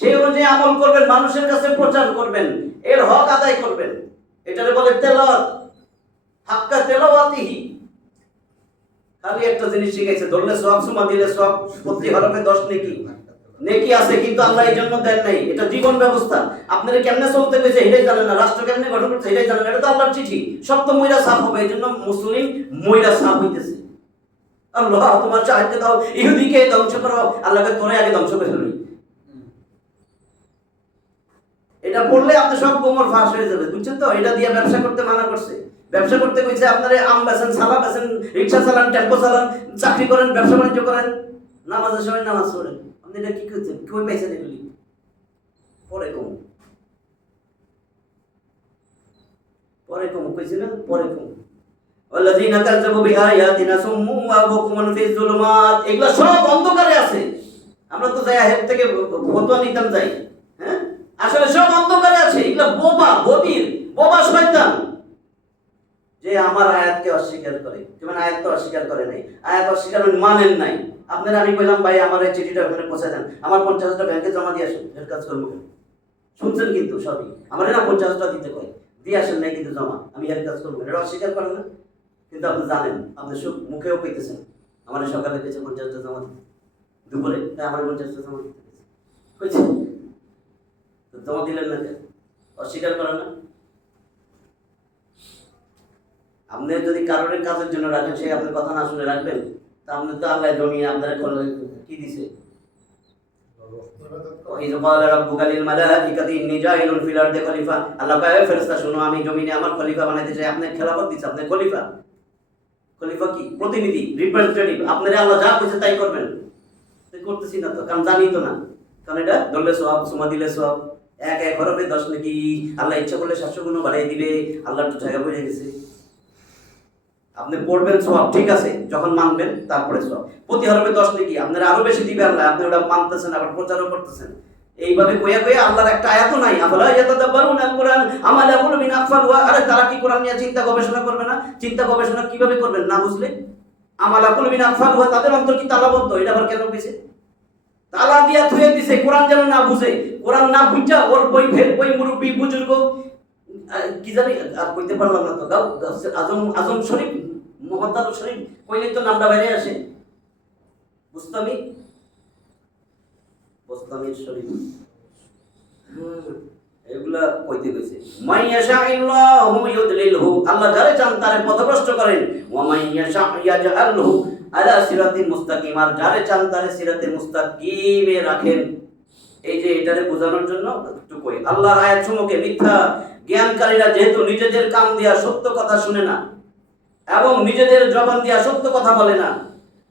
সেই অনুযায়ী আমল করবেন, মানুষের কাছে প্রচার করবেন, এর হক আদায় করবেন, এটারে বলে তেলাওয়াত, হাক্কা তেলাওয়াতিহি। খালি একটা জিনিস শিখাইছে, ধরলে সওয়াব, সুমা দিলে সওয়াব, প্রতি হরফে 10 নেকি আছে, কিন্তু আল্লাহ এই জন্য দেন নাই। এটা জীবন ব্যবস্থা, আপনারা কেমনে চলতে কইছে এটাই জানেন না, রাষ্ট্র কেমনে গঠন করছে এটাই জানেন না, এটা তো আল্লাহর চিঠি, সব তো মইরা সাফ হবে। এই জন্য মুসলিম মইরা সাফ হইতেছে। আল্লাহ তোমার চাইতে দাও, ইহুদিকে ধ্বংস করো, আল্লাহকে তোরে আগে ধ্বংস করে ফেলবি। এটা পড়লে আপনি সব গোমর ফাঁস হয়ে যাবে, বুঝছেন তো? এটা দিয়ে ব্যবসা করতে মানা করছে। ব্যবসা করতে কইছে আপনারা আম বেচেন, সালা বেচেন, রিকশা চালান, টেম্পো চালান, চাকরি করেন, ব্যবসা বাণিজ্য করেন, নামাজের সময় নামাজ পড়েন। আপনি এটা কি করছেন? কই পাইছেন এগুলি? পরে কম কইছি না, পরে কম। ওয়াল্লাযীনা কাযযাবু বিআয়াতিনা সুম্মুন ওয়া বুকমুন ফিজ যুলুমাত, এগুলা সব অন্ধকারে আছে। আমরা তো যাই হেড থেকে ফতোয়া নিতাম যাই, হ্যাঁ? আসলে সব অন্ধকারে আছে, এগুলা বোবা বধির, বোবা শয়তান, যে আমার আয়াতকে অস্বীকার করে। যেমন আয়াত তো অস্বীকার করে নাই, আয়াত অস্বীকার মানেন নাই। আপনারা আমি কইলাম ভাই আমার এই চিঠিটা ওখানে পৌঁছে দেন, আমার 50,000 ব্যাংকে জমা দিয়ে আসুন, এর কাজ করবো। শুনছেন কিন্তু সবই, আমার না 50,000 দিতে কয়, দিয়ে আসেন নাই কিন্তু জমা, আমি এর কাজ করবো, এটা অস্বীকার করেন না। কিন্তু আপনি জানেন, আপনি সব মুখেও কইতেছেন আমার সকালে পেয়েছে 50,000 জমা দিতে, দুপুরে আমার 50,000 জমা দিতে কইছে, জমা দিলেন না, অস্বীকার করেন না। আপনি যদি কারোর কাজের জন্য রাখেন, সে আপনার কথা না শুনে রাখবেন, তা আপনি তো আল্লাহ জমিয়ে আপনার কি দিছে? আল্লাহ কয়, ফেরেশতা শুনো, আমি জমিনে আমার খলিফা বানাইতে চাই। আপনি খেলাফত দিচ্ছে, আপনি খলিফা। খলিফা কি? প্রতিনিধি, রিপ্রেজেন্টেটিভ। আপনারা আল্লাহ যা কইছে তাই করবেন। করতেছি না তো, কারণ জানি তো না। কারণ এটা ধরলে সওয়াব, সুমা দিলে সওয়াব, এক এক হরফে 10 নাকি, আল্লাহ ইচ্ছা করলে 700 গুণ বাড়াই দিবে। আল্লাহর তো জায়গা বুঝে গেছে। আপনি পড়বেন সওয়াব, ঠিক আছে, যখন মানবেন তারপরে সওয়াব। প্রতি হরফে 10 নাকি, আপনারা আরো বেশি দিবে আল্লাহ। আপনি ওটা মানতেছেন, আবার প্রচারও করতেছেন। এইভাবে কইয়া কইয়া আল্লাহর একটা আয়াতও নাই। আফালা ইয়াতাদাব্বারুনাল কুরআন আম আলা কুলুবিন আকফালুহা। আরে তারা কি কোরআন নিয়ে চিন্তা গবেষণা করবে না? চিন্তা গবেষণা কিভাবে করবেন না বুঝলে? আম আলা কুলুবিন আকফালুহা, তাদের অন্তর কি তালাবদ্ধ? এটা আবার কেন কইছে? তালা দিয়া থুয়ে দিছে, কোরআন যেন না বুঝে। কোরআন না বুঝা ওর বই মুরব্বী বুজুর্গ কি জানি আর কইতে পারলাম না তো, আজম শরীফ, মোহাম্মদ শরীফ কইলে তো নামটা বাইরে আসে। বুস্তামি শরীফ, এগুলা কইতে কইছে। মাইয়াশাইল্লাহু ইউদলিলহু, আল্লাহ যারে চান তারে পথভ্রষ্ট করেন। ওয়া মাইয়াশা ইয়াজআলহু আলা সিরাতিল মুস্তাকিম, আর যারে চান তারে সিরাতে মুস্তাকিমে রাখেন। এই যে এটারে বোঝানোর জন্য একটু কই, আল্লাহর আয়াতসমূহকে মিথ্যা জ্ঞানকারীরা যেহেতু নিজেদের কান দিয়া সত্য কথা শুনে না এবং নিজেদের জবান দিয়া সত্য কথা বলে না,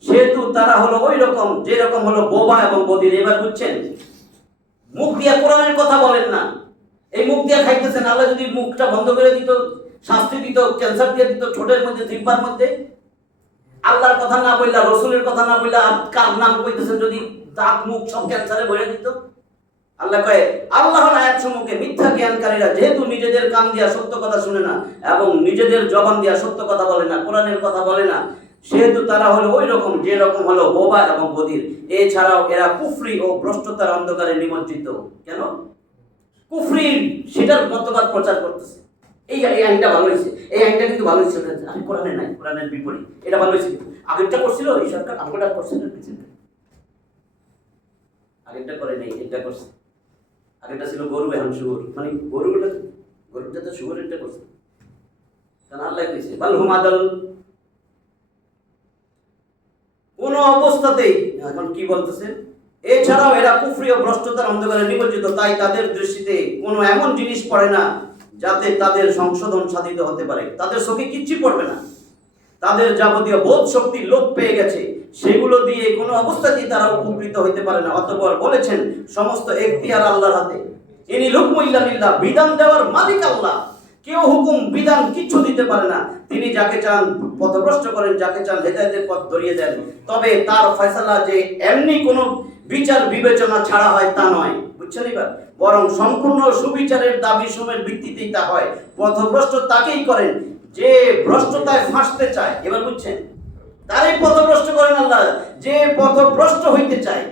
সেহেতু তারা হলো ওই রকম যেরকম হলো বোবা এবং বধির। এবার বুঝছেন? মুখ দিয়া কোরআনের কথা বলেন না, এই মুখ দিয়া খাইতেছেন। আল্লাহ যদি মুখটা বন্ধ করে দিত, শাস্তি দিত, ক্যান্সার দিয়ে দিত ঠোঁটের মধ্যে, জিহ্বার মধ্যে, আল্লাহর কথা না বললা, রসুলের কথা না বললা, কার নাম কইতেছেন, যদি দাঁত মুখ সব ক্যান্সারে ভরে দিত। আল্লাহ কয়, আল্লাহর আয়াতসমূহকে মিথ্যা জ্ঞানকারীরা যেহেতু নিজেদের কান দিয়া সত্য কথা শুনে না এবং নিজেদের জবান দিয়া সত্য কথা বলে না, কোরআনের কথা বলে না, সেহেতু তারা হলো ওই রকম যে রকম হলো বোবা এবং বধির। এছাড়াও এরা কুফরি ও ভ্রষ্টতার অন্ধকারে নিমজ্জিত। কেন? কুফরি সেটার মতবাদ প্রচার করতেছে। এই আইনটা ভালো হয়েছে, এই আইনটা কিন্তু ভালো হয়েছে, আমি কোরআনে নাই, কোরআনের বিপরীত, এটা ভালো হয়েছে। আগেরটা করছিল এই সরকার, আগেরটা করছে না, আগেরটা করে নেই, এটা করছে। আগেরটা ছিল গরু, এখন শুয়োর, মানে গরুটা তো শুয়োরেরটা করছে। কারণ আল্লাহ কইছে বাল হুম আদাল, কোন অবস্থাতেই। এখন কি বলতেছে? এছাড়াও এরা কুফরি ও ভ্রষ্টতার অন্ধকারে নিমজ্জিত, তাই তাদের দৃষ্টিতে কোনো এমন জিনিস পড়ে না যাতে তাদের সংশোধন সাধিত হতে পারে। তাদের চোখে কিচ্ছু পড়বে না, তাদের যাবতীয় বোধ শক্তি লোপ পেয়ে গেছে, সেগুলো দিয়ে কোনো অবস্থাতেই তারা উপকৃত হইতে পারে না। অতঃপর বলেছেন, সমস্ত এখতিয়ার আল্লাহর হাতে। ইনি হুকমু ইল্লা লিল্লাহ, বিধান দেওয়ার মালিক আল্লাহ। কেউ হুকুম বিধান কিচ্ছু দিতে পারে না। তিনি যাকে চান পথভ্রষ্ট করেন, যাকে চান হেদায়েতের পথ ধরিয়ে দেন। তবে তার ফয়সালা যে এমনি কোনো বিচার বিবেচনা ছাড়া হয় তা নয়, বুঝছেন এবার? বরং সম্পূর্ণ সুবিচারের দাবি সমূহের ভিত্তিতেই তা হয়। পথভ্রষ্ট তাকেই করেন যে ভ্রষ্টতায় ফাঁসতে চায়। এবার বুঝছেন? তারই পথভ্রষ্ট করেন আল্লাহ, যে পথভ্রষ্ট হইতে চায়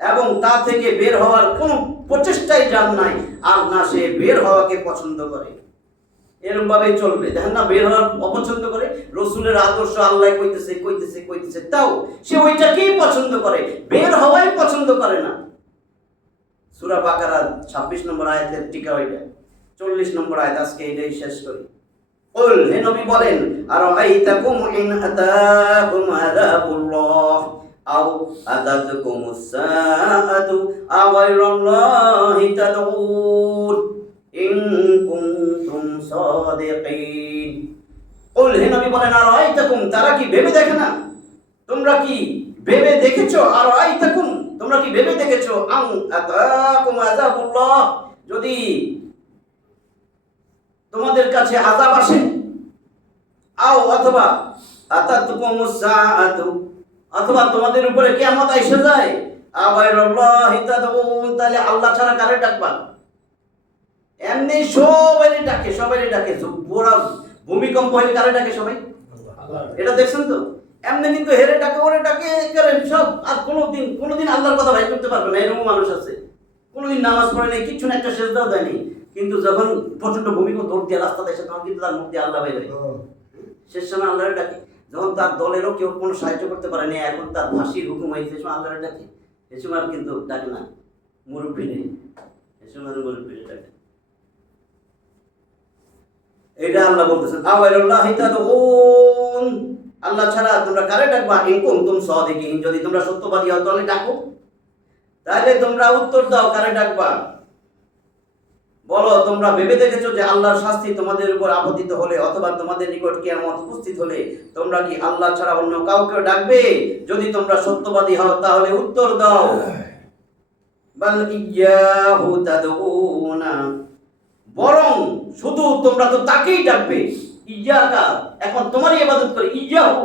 এবং তা থেকে বের হওয়ার কোনো প্রচেষ্টাই যার নাই, আর না সে বের হওয়াকে পছন্দ করে। এরকম ভাবেই চলবে। দেখেন না, বের হওয়ার অপছন্দ করে। রসুলের আদর্শ আল্লাহ কইতেছে, তাও সে ওইটাকেই পছন্দ করে, বের হওয়াই পছন্দ করে না। সূরা বাকারা 26 নম্বর আয়াতের টিকা ওইটা, 40 নম্বর আয়াত। আজকে এটাই শেষ করি। কুল, হে নবী বলেন, আরাআইতাকুম ইন আতাকুম আযাবুল্লাহ আও আতাতুকুমুস সাআতু আগায়রাল্লাহি তাদউন ইন কুনতুম সাদিকিন। কুল, হে নবী বলেন, আরাআইতাকুম, তারা কি ভেবে দেখে না? তোমরা কি ভেবে দেখেছো? আরাআইতাকুম, তোমরা কি ভেবে দেখেছো? আন আতাকুম আযাবুল্লাহ, যদি তোমাদের কাছে আযাব আসে, আও অথবা আতাতুকুমুস সাআতু, অথবা তোমাদের উপরে কিয়ামত এসে যায়, আগায়রাল্লাহি তাদউন, তাহলে আল্লাহ ছাড়া কারে ডাকবা? এমনি সবাই ডাকে। বড় ভূমিকম্প হলে কারে ডাকে? সবাই। এটা দেখছেন তো? এমনি কিন্তু হেরে ডাকে, ওরে ডাকে, করেন সব। আর কোনোদিন আল্লাহর কথা ভাই করতে পারবে না, এরকম মানুষ আছে। কোনোদিন নামাজ পড়ে নাই, কিচ্ছু না, একটা সেজদাও দেয়নি, কিন্তু যখন প্রচন্ড ভূমিকম্প দৌড় দিয়ে রাস্তাতে এসে, তখন কিন্তু তার মুখ দিয়ে আল্লাহ বাইরে। শেষ সময় আল্লাহরে ডাকে, যখন তার দলেরও কেউ কোনো সাহায্য করতে পারেনি, এখন তার ফাঁসির হুকুম হয়েছে, সে সময় আল্লাহরে ডাকে। এ সময় কিন্তু ডাকে না, মুরব্বী নেই, এ সময় মুরব্বীরে ডাকে। এটা আল্লাহ বলতেছেন আওয়াইরুল্লাহি তাদউন, আল্লাহ ছাড়া তোমরা কারে ডাকবা? ইন কুনতুম সাদিকিন, যদি তোমরা সত্যবাদী হও তাহলে ডাকো। তাহলে তোমরা উত্তর দাও কারে ডাকবা। বলো, তোমরা ভেবে দেখেছো যে আল্লাহর শাস্তি তোমাদের উপর আপতিত হলে অথবা তোমাদের নিকট কিয়ামত উপস্থিত হলে তোমরা কি আল্লাহ ছাড়া অন্য কাউকে ডাকবে? যদি তোমরা সত্যবাদী হও তাহলে উত্তর দাও। বাল ইয়াহু তাদউনা, বরং শুধু তোমরা তো তাকেই ডাকবে। ইয়াকা, এখন তোমারই ইবাদত করে, ইয়াহু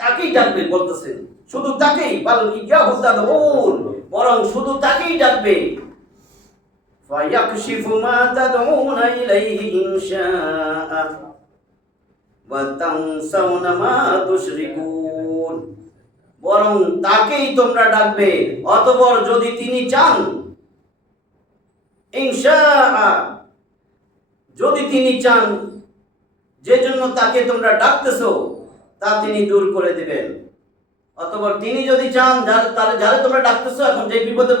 তাকেই ডাকবে বলতেছেন, শুধু তাকেই। বাল ইয়াহু তাদউন, বরং শুধু তাকেই ডাকবে। ফায়াকশিফু মা তাদউনা ইলাইহি ইনশাআ ওয়া তানসাউনা মা তুশরিকুন, বরং তাকেই তোমরা ডাকবে অতঃপর যদি তিনি চান, ইনশাআ, যদি তিনি চান যে জন্য তাকে তোমরা ডাকতেছো তা তিনি দূর করে দিবেন। অতঃপর তিনি যদি চান তাহলে যারা তোমরা ডাকতেছো এখন যে বিপদে